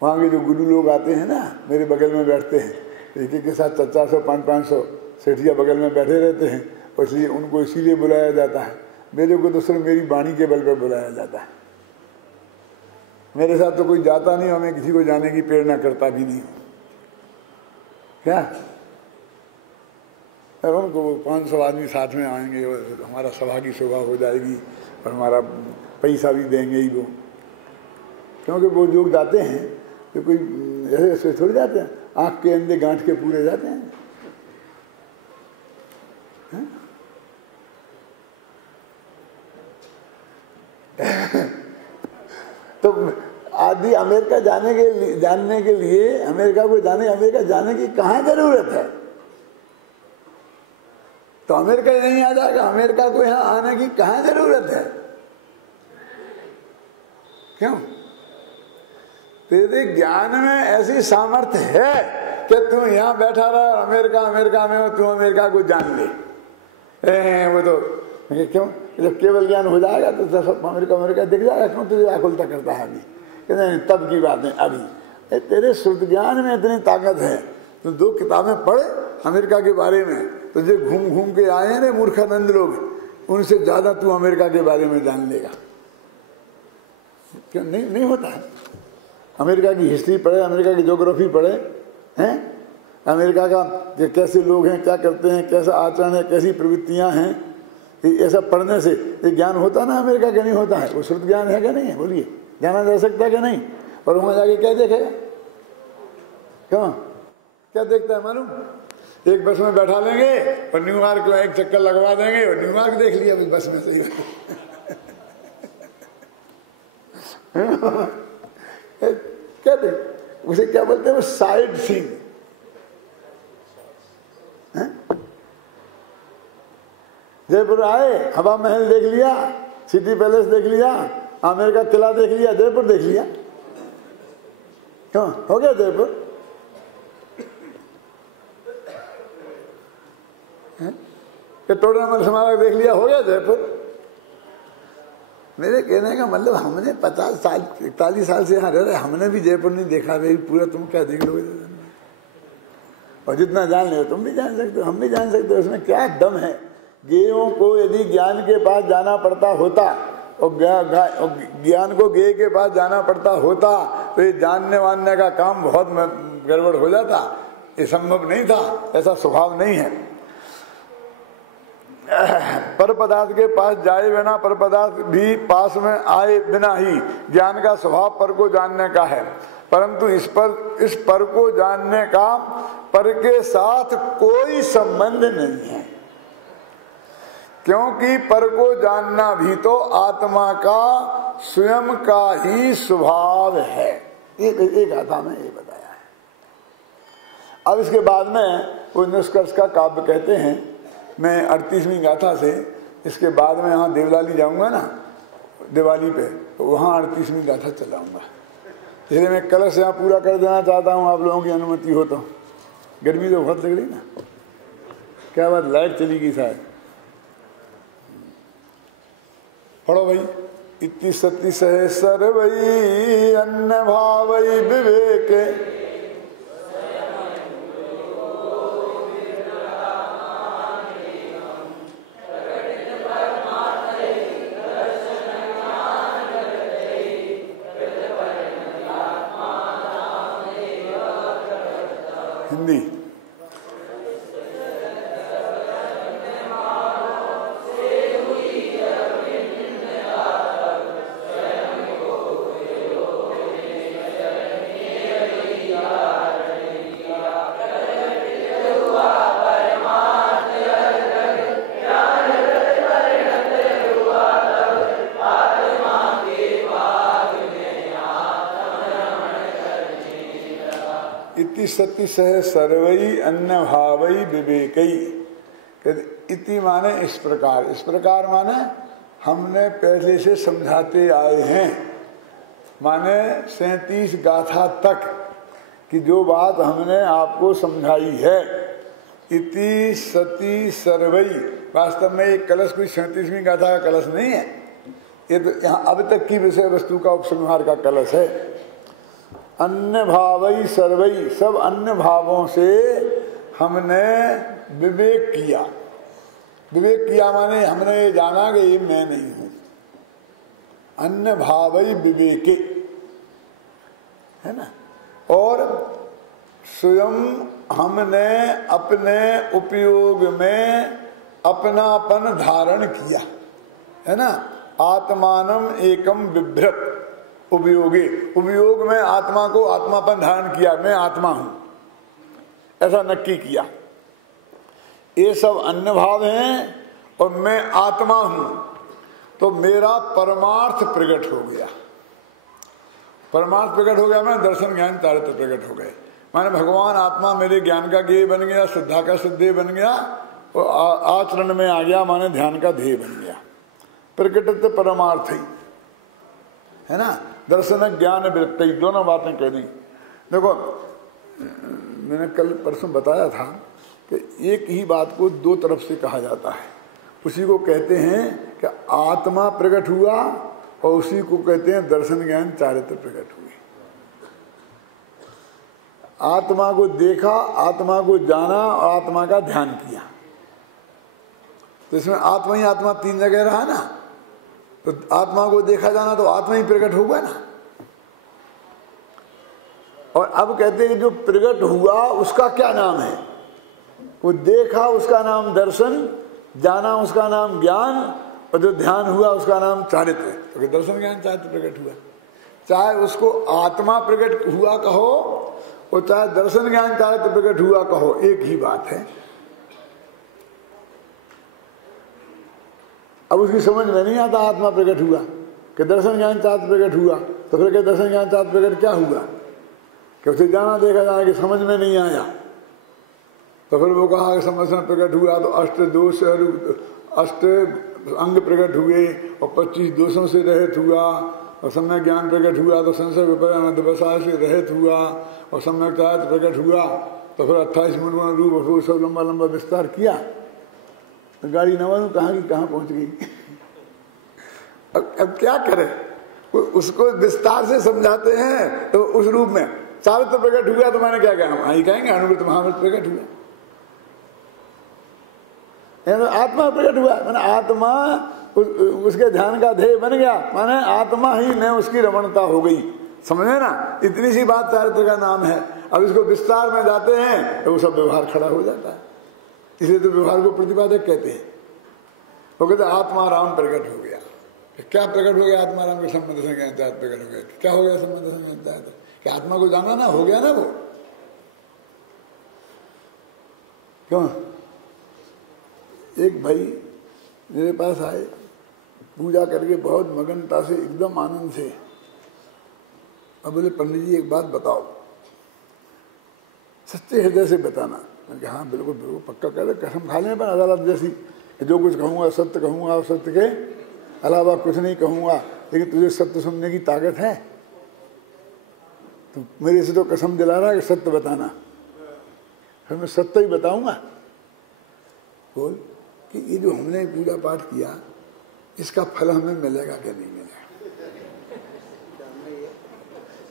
वहाँ के जो गुरु लोग आते हैं ना, मेरे बगल में बैठते हैं, एक एक के साथ 400, 500 सेठिया बगल में बैठे रहते हैं, और इसलिए उनको इसीलिए बुलाया जाता है। मेरे को तो सिर्फ मेरी वाणी के बल पर बुलाया जाता है। मेरे साथ तो कोई जाता नहीं, और मैं किसी को जाने की प्रेरणा करता भी नहीं। क्या? और उनको 500 आदमी साथ में आएंगे, और हमारा सभा की शोभा हो जाएगी, और हमारा पैसा भी देंगे ही वो। क्योंकि वो लोग जाते हैं तो कोई ऐसे ऐसे थोड़े जाते हैं, आँख के अंदर गांठ के पूरे जाते हैं। तो आदि अमेरिका जानने के लिए अमेरिका जाने की कहाँ जरूरत है? तो अमेरिका नहीं आ जाएगा, अमेरिका को यहाँ आने की कहाँ जरूरत है? क्यों? तेरे ज्ञान में ऐसी सामर्थ्य है कि तू यहाँ बैठा रहा, अमेरिका में हो, तू अमेरिका को जान ले। वो तो क्यों? जब केवल ज्ञान हो जाएगा तो सब अमेरिका दिख जाएगा। क्यों तुझे आकुलता करता है? अभी नहीं, तब की बात है, अभी तेरे श्रुत ज्ञान में इतनी ताकत है, तो 2 किताबें पढ़ अमेरिका के बारे में, तो जो घूम घूम के आए हैं ना मूर्खानंद लोग, उनसे ज्यादा तू अमेरिका के बारे में जान लेगा। क्यों नहीं होता है? अमेरिका की हिस्ट्री पढ़े, अमेरिका की ज्योग्राफी पढ़े हैं, अमेरिका का कैसे लोग हैं, क्या करते हैं, कैसा आचरण है, कैसी प्रवृत्तियां हैं, ये सब पढ़ने से ये ज्ञान होता ना अमेरिका का नहीं होता है? वो श्रुत ज्ञान है क्या नहीं है? बोलिए, जाना जा सकता है क्या नहीं? और वहां जाके क्या देखेगा? क्यों क्या देखता है मालूम? एक बस में बैठा लेंगे और न्यूयॉर्क में एक चक्कर लगवा देंगे और न्यूयॉर्क देख लिया बस में से। क्या देख, उसे क्या बोलते हैं? वो साइड सीइंग। जयपुर आए, हवा महल देख लिया, सिटी पैलेस देख लिया, आमेर का किला देख लिया, जयपुर देख लिया। क्यों हो गया जयपुर? टोडरमल स्मारक देख लिया, हो गया जयपुर। मेरे कहने का मतलब हमने 50 साल 41 साल से यहाँ रह रहे, हमने भी जयपुर नहीं देखा भाई पूरा, तुम क्या देख लोगे? और जितना जान ले तुम भी जान सकते हो, हम भी जान सकते हो, उसमें क्या दम है। गेयों को यदि ज्ञान के पास जाना पड़ता होता और ज्ञान को गेय के पास जाना पड़ता होता तो ये जानने वानने का काम बहुत गड़बड़ हो जाता। ये संभव नहीं था, ऐसा स्वभाव नहीं है। पर पदार्थ के पास जाए बिना पर पदार्थ भी पास में आए बिना ही ज्ञान का स्वभाव पर को जानने का है, परंतु इस पर को जानने का पर के साथ कोई संबंध नहीं है, क्योंकि पर को जानना भी तो आत्मा का स्वयं का ही स्वभाव है। एक गाथा में ये बताया है। अब इसके बाद में वो निष्कर्ष का काव्य कहते हैं। मैं 38वीं गाथा से इसके बाद में यहाँ देवलाली जाऊंगा ना दिवाली पे, तो वहाँ 38वीं गाथा चलाऊंगा। इसलिए मैं कलश यहाँ पूरा कर देना चाहता हूँ, आप लोगों की अनुमति हो तो। गर्मी तो बहुत लग रही ना, क्या बात, लाइट चली गई शायद। पढ़ो भाई। इति सती सहे सर्वई अन्न भावई विवेक हिंदी। सती सह सर्वई अन्न भावई विवेकई। इति माने इस प्रकार, इस प्रकार माने हमने पहले से समझाते आए हैं, माने 37 गाथा तक कि जो बात हमने आपको समझाई है। इति सती सर्वई, वास्तव में एक कलश कोई 37वीं गाथा का कलश नहीं है, ये तो यहाँ अब तक की विषय वस्तु का उपसंहार का कलश है। अन्य भावई सर्वई, सब अन्य भावों से हमने विवेक किया। विवेक किया माने हमने जाना कि ये मैं नहीं हूं। अन्य भावई विवेके, है ना। और स्वयं हमने अपने उपयोग में अपनापन धारण किया, है ना। आत्मानम एकम बिभ्रत उपयोगी, उपयोग में आत्मा को आत्मापन धारण किया, मैं आत्मा हूं, ऐसा नक्की किया। ये सब अन्य भाव हैं और मैं आत्मा हूं, तो मेरा परमार्थ प्रकट हो गया। परमार्थ प्रकट हो गया मैं दर्शन ज्ञान चारित्र प्रकट हो गए, माने भगवान आत्मा मेरे ज्ञान का गेय बन गया, श्रद्धा का सिद्धेय बन गया, और आचरण में आ गया, माने ध्यान का ध्येय बन गया। प्रकटित परमार्थ ही, है ना। दर्शन ज्ञान वृत्ति, दोनों बातें कह दी। देखो मैंने कल परसों बताया था कि एक ही बात को दो तरफ से कहा जाता है। उसी को कहते हैं कि आत्मा प्रकट हुआ और उसी को कहते हैं दर्शन ज्ञान चारित्र प्रकट हुए। आत्मा को देखा, आत्मा को जाना और आत्मा का ध्यान किया। तो इसमें आत्मा ही आत्मा तीन जगह रहा ना, तो आत्मा को देखा जाना तो आत्मा ही प्रकट होगा ना। और अब कहते हैं कि जो प्रकट हुआ उसका क्या नाम है? वो देखा उसका नाम दर्शन, जाना उसका नाम ज्ञान, और जो ध्यान हुआ उसका नाम चारित्र्य। तो दर्शन ज्ञान चारित्र्य प्रकट हुआ। चाहे उसको आत्मा प्रकट हुआ कहो और चाहे दर्शन ज्ञान चारित्र्य प्रकट हुआ कहो, एक ही बात है। अब उसकी समझ में नहीं आता आत्मा प्रकट हुआ कि दर्शन ज्ञान चारित्र्य प्रकट हुआ, तो फिर क्या दर्शन ज्ञान चारित्र्य प्रकट क्या हुआ? कि उसे जाना देखा जाना कि समझ में नहीं आया, तो फिर वो कहा कि समझ में प्रकट हुआ तो अष्ट अंग प्रकट हुए और 25 दोषों से रहित हुआ, और सम्यक ज्ञान प्रकट हुआ तो संशय विपर्य व्यवसाय से रहित हुआ, और सम्यक चारित्र्य प्रकट हुआ तो फिर 28 मूलगुण रूप सब लंबा लंबा विस्तार किया। तो गाड़ी न मालूम कहाँ की कहाँ पहुँच गई। अब क्या करें, उसको विस्तार से समझाते हैं तो उस रूप में चारित्र्य प्रकट हुआ तो मैंने क्या कहा, वहीं कहेंगे अनुवृत्त महावृत्त प्रकट हुआ। तो आत्मा प्रकट हुआ माने आत्मा उसके ध्यान का ध्येय बन गया, माने आत्मा ही में उसकी रमणता हो गई। समझे ना, इतनी सी बात चारित्र्य का नाम है। अब इसको विस्तार में जाते हैं तो वो सब व्यवहार खड़ा हो जाता है। इसलिए तो व्यवहार को प्रतिपादक कहते हैं। वो कहते आत्मा राम प्रकट हो गया। क्या प्रकट हो गया? आत्मा राम के संबंध से प्रकट हो गया। क्या हो गया संबंध से? कि आत्मा को जाना ना, हो गया ना वो। क्यों? एक भाई मेरे पास आए, पूजा करके बहुत मगनता से, एकदम आनंद से। अब बोले पंडित जी एक बात बताओ, सच्चे हृदय से बताना। मैंने कहा हाँ बिल्कुल बिल्कुल पक्का कर, कसम खा लेने पर अदालत जैसी, जो कुछ कहूँगा सत्य कहूँगा और सत्य के अलावा कुछ नहीं कहूँगा, लेकिन तुझे सत्य सुनने की ताकत है तो मेरे से तो कसम दिला रहा है कि सत्य बताना। फिर मैं सत्य ही बताऊँगा। बोल कि ये जो हमने पूजा पाठ किया इसका फल हमें मिलेगा कि नहीं मिलेगा?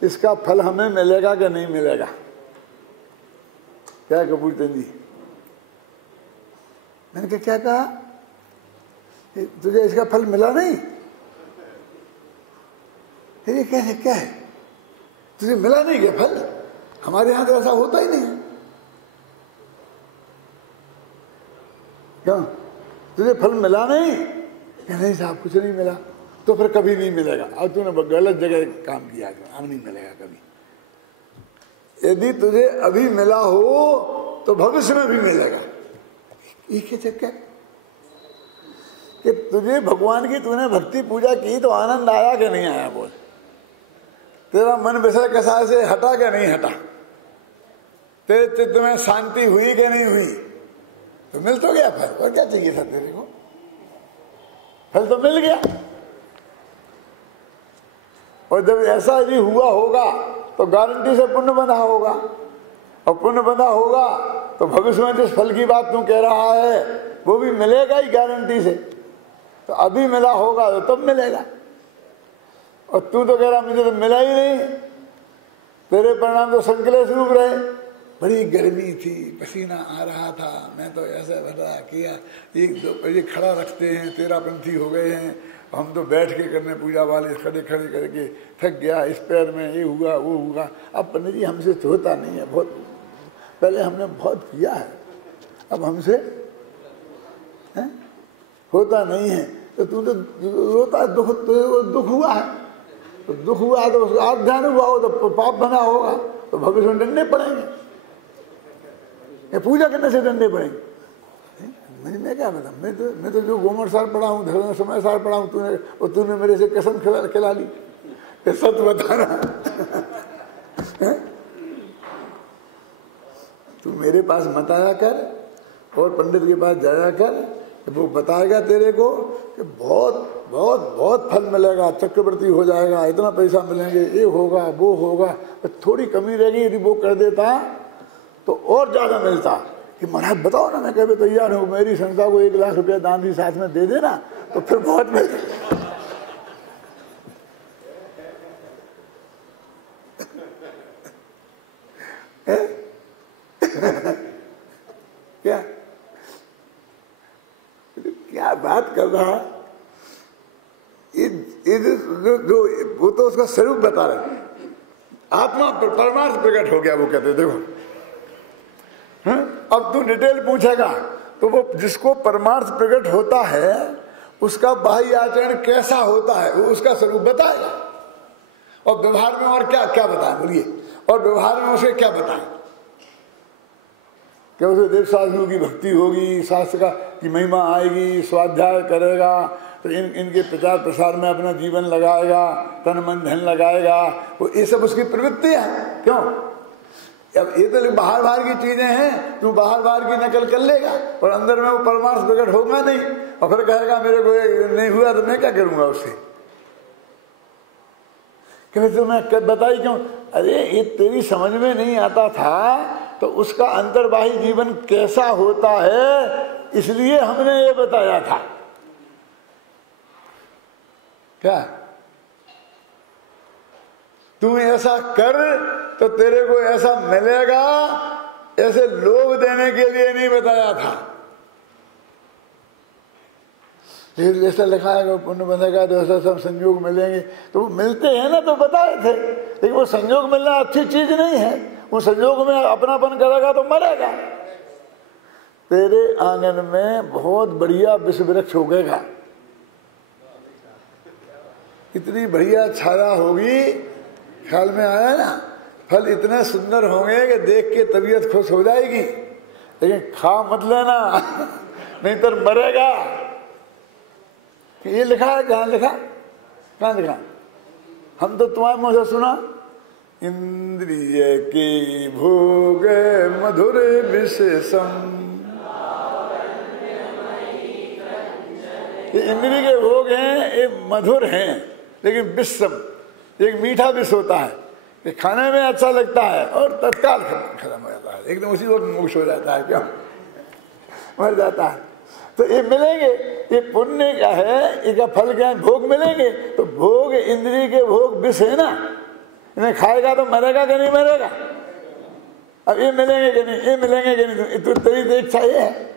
इसका फल हमें मिलेगा कि नहीं मिलेगा? क्या कपूर चंद जी? मैंने क्या कहा? तुझे इसका फल मिला नहीं? ये कैसे, क्या है? तुझे मिला नहीं क्या फल? हमारे यहां तो ऐसा होता ही नहीं। क्यों? तुझे फल मिला नहीं? नहीं साहब कुछ नहीं मिला। तो फिर कभी नहीं मिलेगा। अब तूने गलत जगह काम किया, अब नहीं मिलेगा कभी। यदि तुझे अभी मिला हो तो भविष्य में भी मिलेगा। एक ही चक्कर कि तुझे भगवान की तूने भक्ति पूजा की तो आनंद आया कि नहीं आया? बोल, तेरा मन विषय कसा से हटा कि नहीं हटा? तेरे चित्त में शांति हुई कि नहीं हुई? तो मिल तो गया फल, और क्या चाहिए था तेरे को? फल तो मिल गया। और जब ऐसा यदि हुआ होगा तो गारंटी से पुण्य बंधा होगा, और पुण्य बंधा होगा तो भविष्य में जिस फल की बात तू कह रहा है वो भी मिलेगा ही गारंटी से। तो अभी मिला होगा तो तब मिलेगा। और तू तो कह रहा मुझे तो मिला ही नहीं। तेरे परिणाम तो संकलेश रूप रहे। बड़ी गर्मी थी, पसीना आ रहा था, मैं तो ऐसा भरा किया, एक दो बजे खड़ा रखते हैं, 13 पंथी हो गए हैं, हम तो बैठ के करने पूजा वाले, खड़े खड़े करके थक गया, इस पैर में ये हुआ वो हुआ। अब पंडित जी हमसे तो होता नहीं है, बहुत पहले हमने बहुत किया है, अब हमसे होता नहीं है। तो तू तो रोता, दुख हुआ है, तो दुख हुआ है तो उसका ध्यान हुआ हो तो पाप बना होगा, तो भविष्य में डंडे पड़ेंगे, ये पूजा करने से डंडे पड़ेंगे। मैं क्या बता, मैं तो जो गोमर सार पढ़ा हूँ, धर्म समय सार पढ़ा हूँ, तूने मेरे से कसम खिला ली कि सत्य बताना। तू मेरे पास मत आया कर और पंडित के पास जाया कर, वो बताएगा तेरे को कि बहुत बहुत बहुत फल मिलेगा, चक्रवर्ती हो जाएगा, इतना पैसा मिलेंगे, ये होगा वो होगा। तो थोड़ी कमी रहेगी, यदि वो कर देता तो और ज्यादा मिलता। कि महाराज बताओ ना, मैं कभी तैयार हूँ, मेरी संस्था को 1 लाख रुपया दान भी साथ में दे देना तो फिर बहुत मिलता। क्या बात कर रहा है, जो वो तो उसका स्वरूप बता रहे, आत्मा परमार्थ प्रकट हो गया, वो कहते देखो। अब तू डिटेल पूछेगा तो वो जिसको परमार्थ प्रकट होता है उसका बाह्य आचरण कैसा होता है वो उसका स्वरूप बताएगा। और व्यवहार में और क्या क्या बताएं, बोलिए, और व्यवहार में उसे क्या बताएं? क्या उसे देव साधुओं की भक्ति होगी, शास्त्र का की महिमा आएगी, स्वाध्याय करेगा, तो इनके प्रचार प्रसार में अपना जीवन लगाएगा, तन मन धन लगाएगा, वो ये सब उसकी प्रवृत्ति है। क्यों? अब ये तो बाहर बाहर की चीजें हैं, तू बाहर बाहर की नकल कर लेगा और अंदर में वो परमार्थ प्रकट होगा नहीं, और फिर कहेगा मेरे को नहीं हुआ तो मैं क्या करूंगा उससे? क्योंकि तुम्हें बताई क्यों? अरे ये तेरी समझ में नहीं आता था तो उसका अंतर्बाही जीवन कैसा होता है इसलिए हमने ये बताया था। क्या तू ऐसा कर तो तेरे को ऐसा मिलेगा, ऐसे लोभ देने के लिए नहीं बताया था। जैसा लिखा है पुण्य बंधेगा तो ऐसा सब संयोग मिलेंगे, तो वो मिलते हैं ना, तो बताए थे। लेकिन वो संयोग मिलना अच्छी चीज नहीं है, वो संयोग में अपनापन करेगा तो मरेगा। तेरे आंगन में बहुत बढ़िया विश्व वृक्ष उगेगा, इतनी बढ़िया छाया होगी, ख्याल में आया ना, फल इतने सुंदर होंगे कि देख के तबीयत खुश हो जाएगी। लेकिन खा मत लेना नहीं तो मरेगा। ये लिखा है, कहाँ लिखा, कहाँ लिखा? हम तो तुम्हारे मुंह से सुना, इंद्रिय के भोग मधुर विशेषम। ये इंद्रिय के भोग हैं, ये मधुर हैं, लेकिन विषम, एक मीठा विष होता है, ये खाने में अच्छा लगता है और तत्काल खत्म हो जाता है, एकदम उसी वक्त मोक्ष हो जाता है, क्यों मर जाता है। तो ये मिलेंगे, ये पुण्य का है, इसका फल क्या है? भोग मिलेंगे। तो भोग इंद्रिय के भोग विष है ना, इन्हें खाएगा तो मरेगा कि नहीं मरेगा? अब ये मिलेंगे कि नहीं, ये मिलेंगे कि नहीं, तो तेरी तो इच्छा ये है।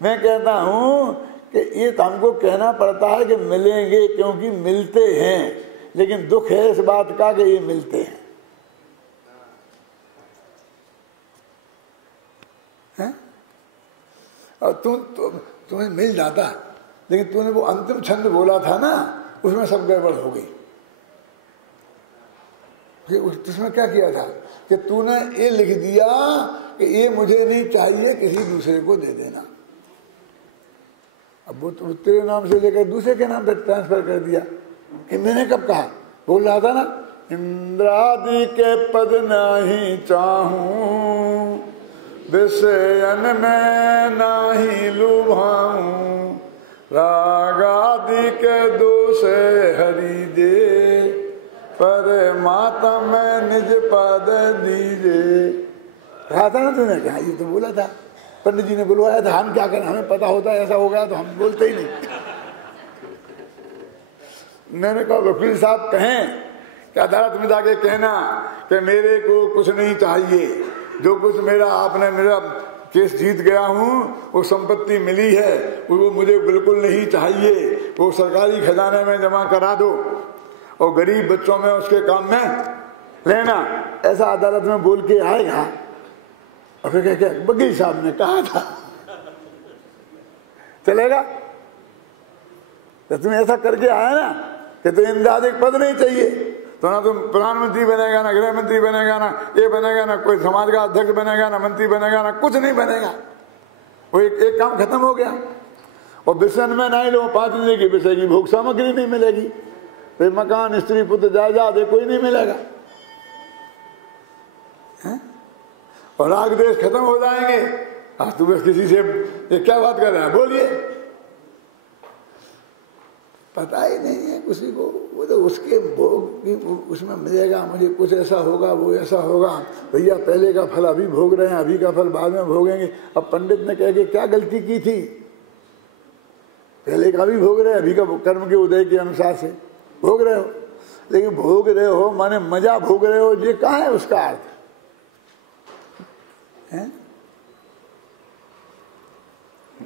मैं कहता हूं कि ये तो हमको कहना पड़ता है कि मिलेंगे, क्योंकि मिलते हैं, लेकिन दुख है इस बात का कि ये मिलते हैं, है? और तुम्हें मिल जाता, लेकिन तूने वो अंतिम छंद बोला था ना, उसमें सब गड़बड़ हो गई। उसमें क्या किया था कि तूने ये लिख दिया कि ये मुझे नहीं चाहिए, किसी दूसरे को दे देना। अब वो तेरे नाम से लेकर दूसरे के नाम पे ट्रांसफर कर दिया। कि मैंने कब कहा? बोल रहा था ना, इंद्रादि के पद नहीं चाहूं, विषयन में नाही लुभाऊं, रागादि के दोषे हरि दे, परमात्मा में निज पद दीजे। कहा था ना तूने, कहा ये तो बोला था, पंडित जी ने बुलवाया था, हम क्या करें, हमें पता होता है ऐसा हो गया तो हम बोलते ही नहीं। मैंने कहा वकील साहब कहें कि अदालत में जाके कहना कि मेरे को कुछ नहीं चाहिए, जो कुछ मेरा केस जीत गया हूँ, वो संपत्ति मिली है, वो मुझे बिल्कुल नहीं चाहिए, वो सरकारी खजाने में जमा करा दो और गरीब बच्चों में उसके काम में लेना। ऐसा अदालत में बोल के आएगा और फिर क्या वकील साहब ने कहा था, चलेगा? तो तुम ऐसा करके आया ना कि तो इंद्रादि पद नहीं चाहिए, तो ना तुम प्रधानमंत्री बनेगा, ना गृह मंत्री बनेगा, ना ये बनेगा, ना कोई समाज का अध्यक्ष बनेगा, ना मंत्री बनेगा, ना कुछ नहीं बनेगा। वो एक काम खत्म हो गया। और विषय में नहीं लो, 5 दिन की विषय की भोग सामग्री नहीं मिलेगी, फिर मकान, स्त्री, पुत्र, जायदाद कोई नहीं मिलेगा, है? और राग द्वेष खत्म हो जाएंगे। आज तुम किसी से ये क्या बात कर रहे हैं, बोलिए, पता ही नहीं है किसी को। वो तो उसके भोग की उसमें मिलेगा, मुझे कुछ ऐसा होगा, वो ऐसा होगा। भैया पहले का फल अभी भोग रहे हैं, अभी का फल बाद में भोगेंगे। अब पंडित ने कह के क्या गलती की थी, पहले का भी भोग रहे, अभी का कर्म के उदय के अनुसार से भोग रहे हो। लेकिन भोग रहे हो माने मजा भोग रहे हो, ये कहाँ है उसका अर्थ है?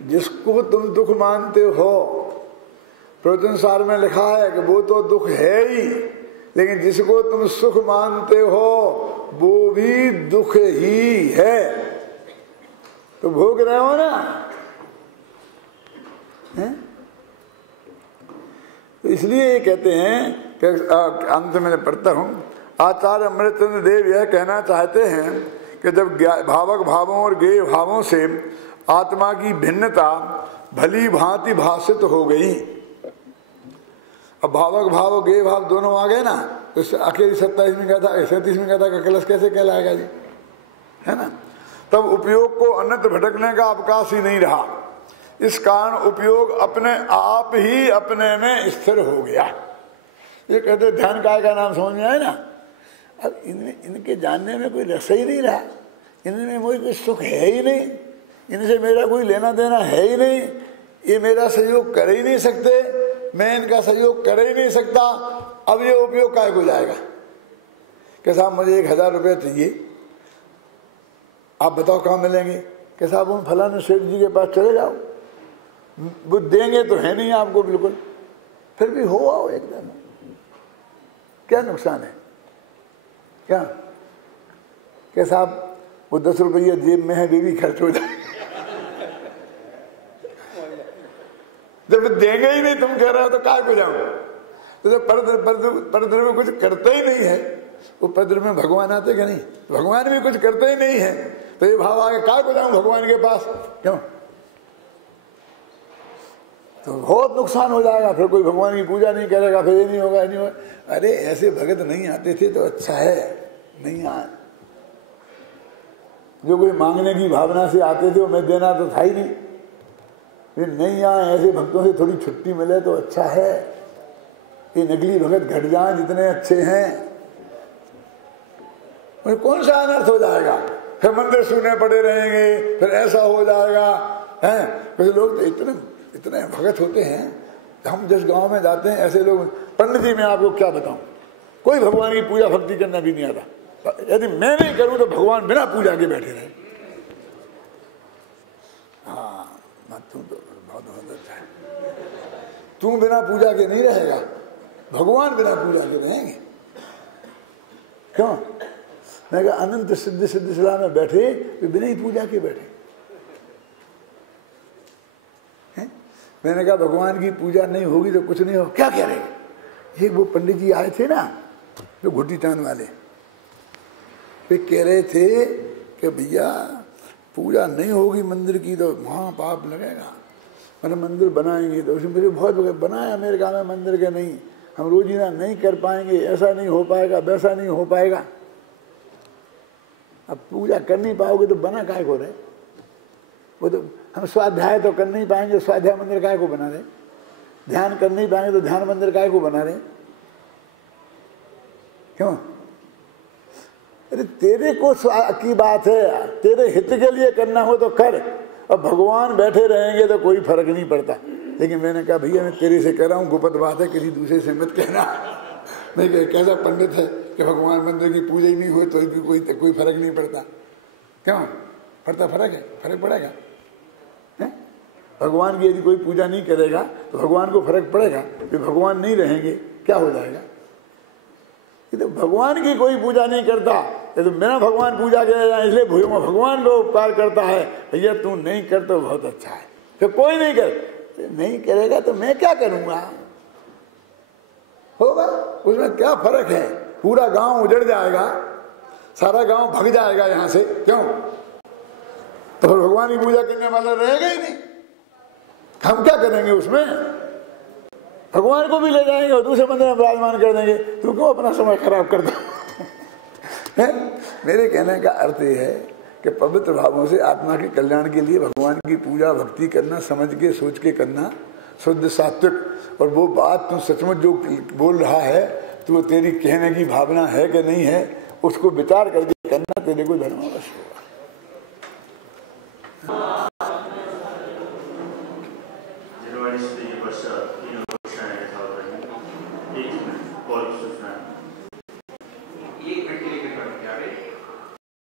जिसको तुम दुख मानते हो, प्रवचन सार में लिखा है कि वो तो दुख है ही, लेकिन जिसको तुम सुख मानते हो वो भी दुख ही है, तो भोग रहे हो ना। तो इसलिए ये कहते हैं कि अंत में पढ़ता हूं, आचार्य अमृतचंद्र देव यह कहना चाहते हैं कि जब भावक भावों और गेय भावों से आत्मा की भिन्नता भली भांति भाषित हो गई। अब भावक भाव गेय भाव दोनों आ गए ना, तो अकेली 27 में कहता 37 में कहता कि कलश कैसे कहलाएगा जी, है ना। तब उपयोग को अन्यत्र भटकने का अवकाश ही नहीं रहा। इस कारण उपयोग अपने आप ही अपने में स्थिर हो गया। ये कहते ध्यान काय का नाम समझ में आए ना। अब इनके जानने में कोई रस ही नहीं रहा, इनमें कोई सुख है ही नहीं, इनसे मेरा कोई लेना देना है ही नहीं, ये मेरा सहयोग कर ही नहीं सकते, मैं इनका सहयोग कर ही नहीं सकता। अब ये उपयोग काय को जाएगा कि साहब मुझे 1000 रुपये चाहिए, आप बताओ कहाँ मिलेंगे, कि साहब उन फलाने सेठ जी के पास चले जाओ, वो देंगे तो है नहीं आपको बिल्कुल, फिर भी हो आओ एकदम, क्या नुकसान है क्या, कि साहब वो 10 रुपये जेब में है, वे भी खर्च हो जाए। जब देंगे ही नहीं, तुम कह रहे हो तो काय को जाऊं। तो जब परद्र में कुछ करते ही नहीं है, वो परद्र में भगवान आते कि नहीं, भगवान भी कुछ करते ही नहीं है, तो ये भाव आगे काय को जाऊं भगवान के पास, क्यों। तो बहुत नुकसान हो जाएगा, फिर कोई भगवान की पूजा नहीं करेगा, फिर ये नहीं होगा, नहीं होगा। अरे ऐसे भगत नहीं आते थे तो अच्छा है, नहीं आए। जो कोई मांगने की भावना से आते थे, मैं देना तो था ही नहीं, फिर नहीं आए। ऐसे भक्तों से थोड़ी छुट्टी मिले तो अच्छा है। ये नकली भगत घट जाए जितने अच्छे हैं, मुझे कौन सा अनर्थ हो जाएगा, फिर मंदिर सुनने पड़े रहेंगे, फिर ऐसा हो जाएगा है। कुछ लोग तो इतने भगत होते हैं, हम जिस गांव में जाते हैं ऐसे लोग, पंडित जी मैं आपको क्या बताऊं, कोई भगवान की पूजा भक्ति करना भी नहीं आता। यदि मैं नहीं करूं तो भगवान बिना पूजा के बैठे रहे। हाँ तू तो बहुत अच्छा है, तू बिना पूजा के नहीं रहेगा, भगवान बिना पूजा के रहेंगे। क्यों, मैं कहा अनंत सिद्ध सिला में बैठे तो बिना ही पूजा के बैठे। मैंने कहा भगवान की पूजा नहीं होगी तो कुछ नहीं हो, क्या कह रहे। एक वो पंडित जी आए थे ना, जो घुट्टी टान वाले, वे कह रहे थे कि भैया पूजा नहीं होगी मंदिर की तो महापाप लगेगा, मैंने मंदिर बनाएंगे तो उसमें बहुत बनाया अमेरिका में मंदिर के, नहीं हम रोजीना नहीं कर पाएंगे, ऐसा नहीं हो पाएगा, वैसा नहीं हो पाएगा। अब पूजा कर नहीं पाओगे तो बना काय को रहे, वो तो हम स्वाध्याय तो कर नहीं पाएंगे, स्वाध्याय मंदिर काय को बना रहे, ध्यान कर नहीं पाएंगे तो ध्यान मंदिर काय को बना रहे, क्यों। अरे तेरे को की बात है, तेरे हित के लिए करना हो तो कर, और भगवान बैठे रहेंगे तो कोई फर्क नहीं पड़ता। लेकिन मैंने कहा भैया मैं तेरे से कह रहा हूँ, गुप्त बात है, किसी दूसरे से मत कहना। मैं कैसा पंडित है कि भगवान मंदिर की पूजा ही नहीं हो तो भी कोई फर्क नहीं पड़ता, क्यों पड़ता, फर्क है, फर्क पड़ेगा। भगवान की यदि कोई पूजा नहीं करेगा तो भगवान को फर्क पड़ेगा, कि भगवान नहीं रहेंगे क्या हो जाएगा। तो भगवान की कोई पूजा नहीं करता, ये तो बिना भगवान पूजा करे, इसलिए भगवान को उपकार करता है। भैया तू नहीं कर तो बहुत अच्छा है, तो कोई नहीं कर, नहीं करेगा तो मैं क्या करूंगा, होगा उसमें क्या फर्क है। पूरा गांव उजड़ जाएगा, सारा गांव भग जाएगा यहां से, क्यों, तो फिर भगवान की पूजा करने वाला रहेगा ही नहीं। हम क्या करेंगे उसमें, भगवान को भी ले जाएंगे और दूसरे मंदिर में विराजमान कर देंगे, तू क्यों अपना समय खराब करता है। मेरे कहने का अर्थ यह है कि पवित्र भावों से आत्मा के कल्याण के लिए भगवान की पूजा भक्ति करना, समझ के सोच के करना, शुद्ध सात्विक। और वो बात तू सचमुच जो बोल रहा है, तो तेरी कहने की भावना है कि नहीं है, उसको विचार करके करना तेरे को धर्म अवश्य।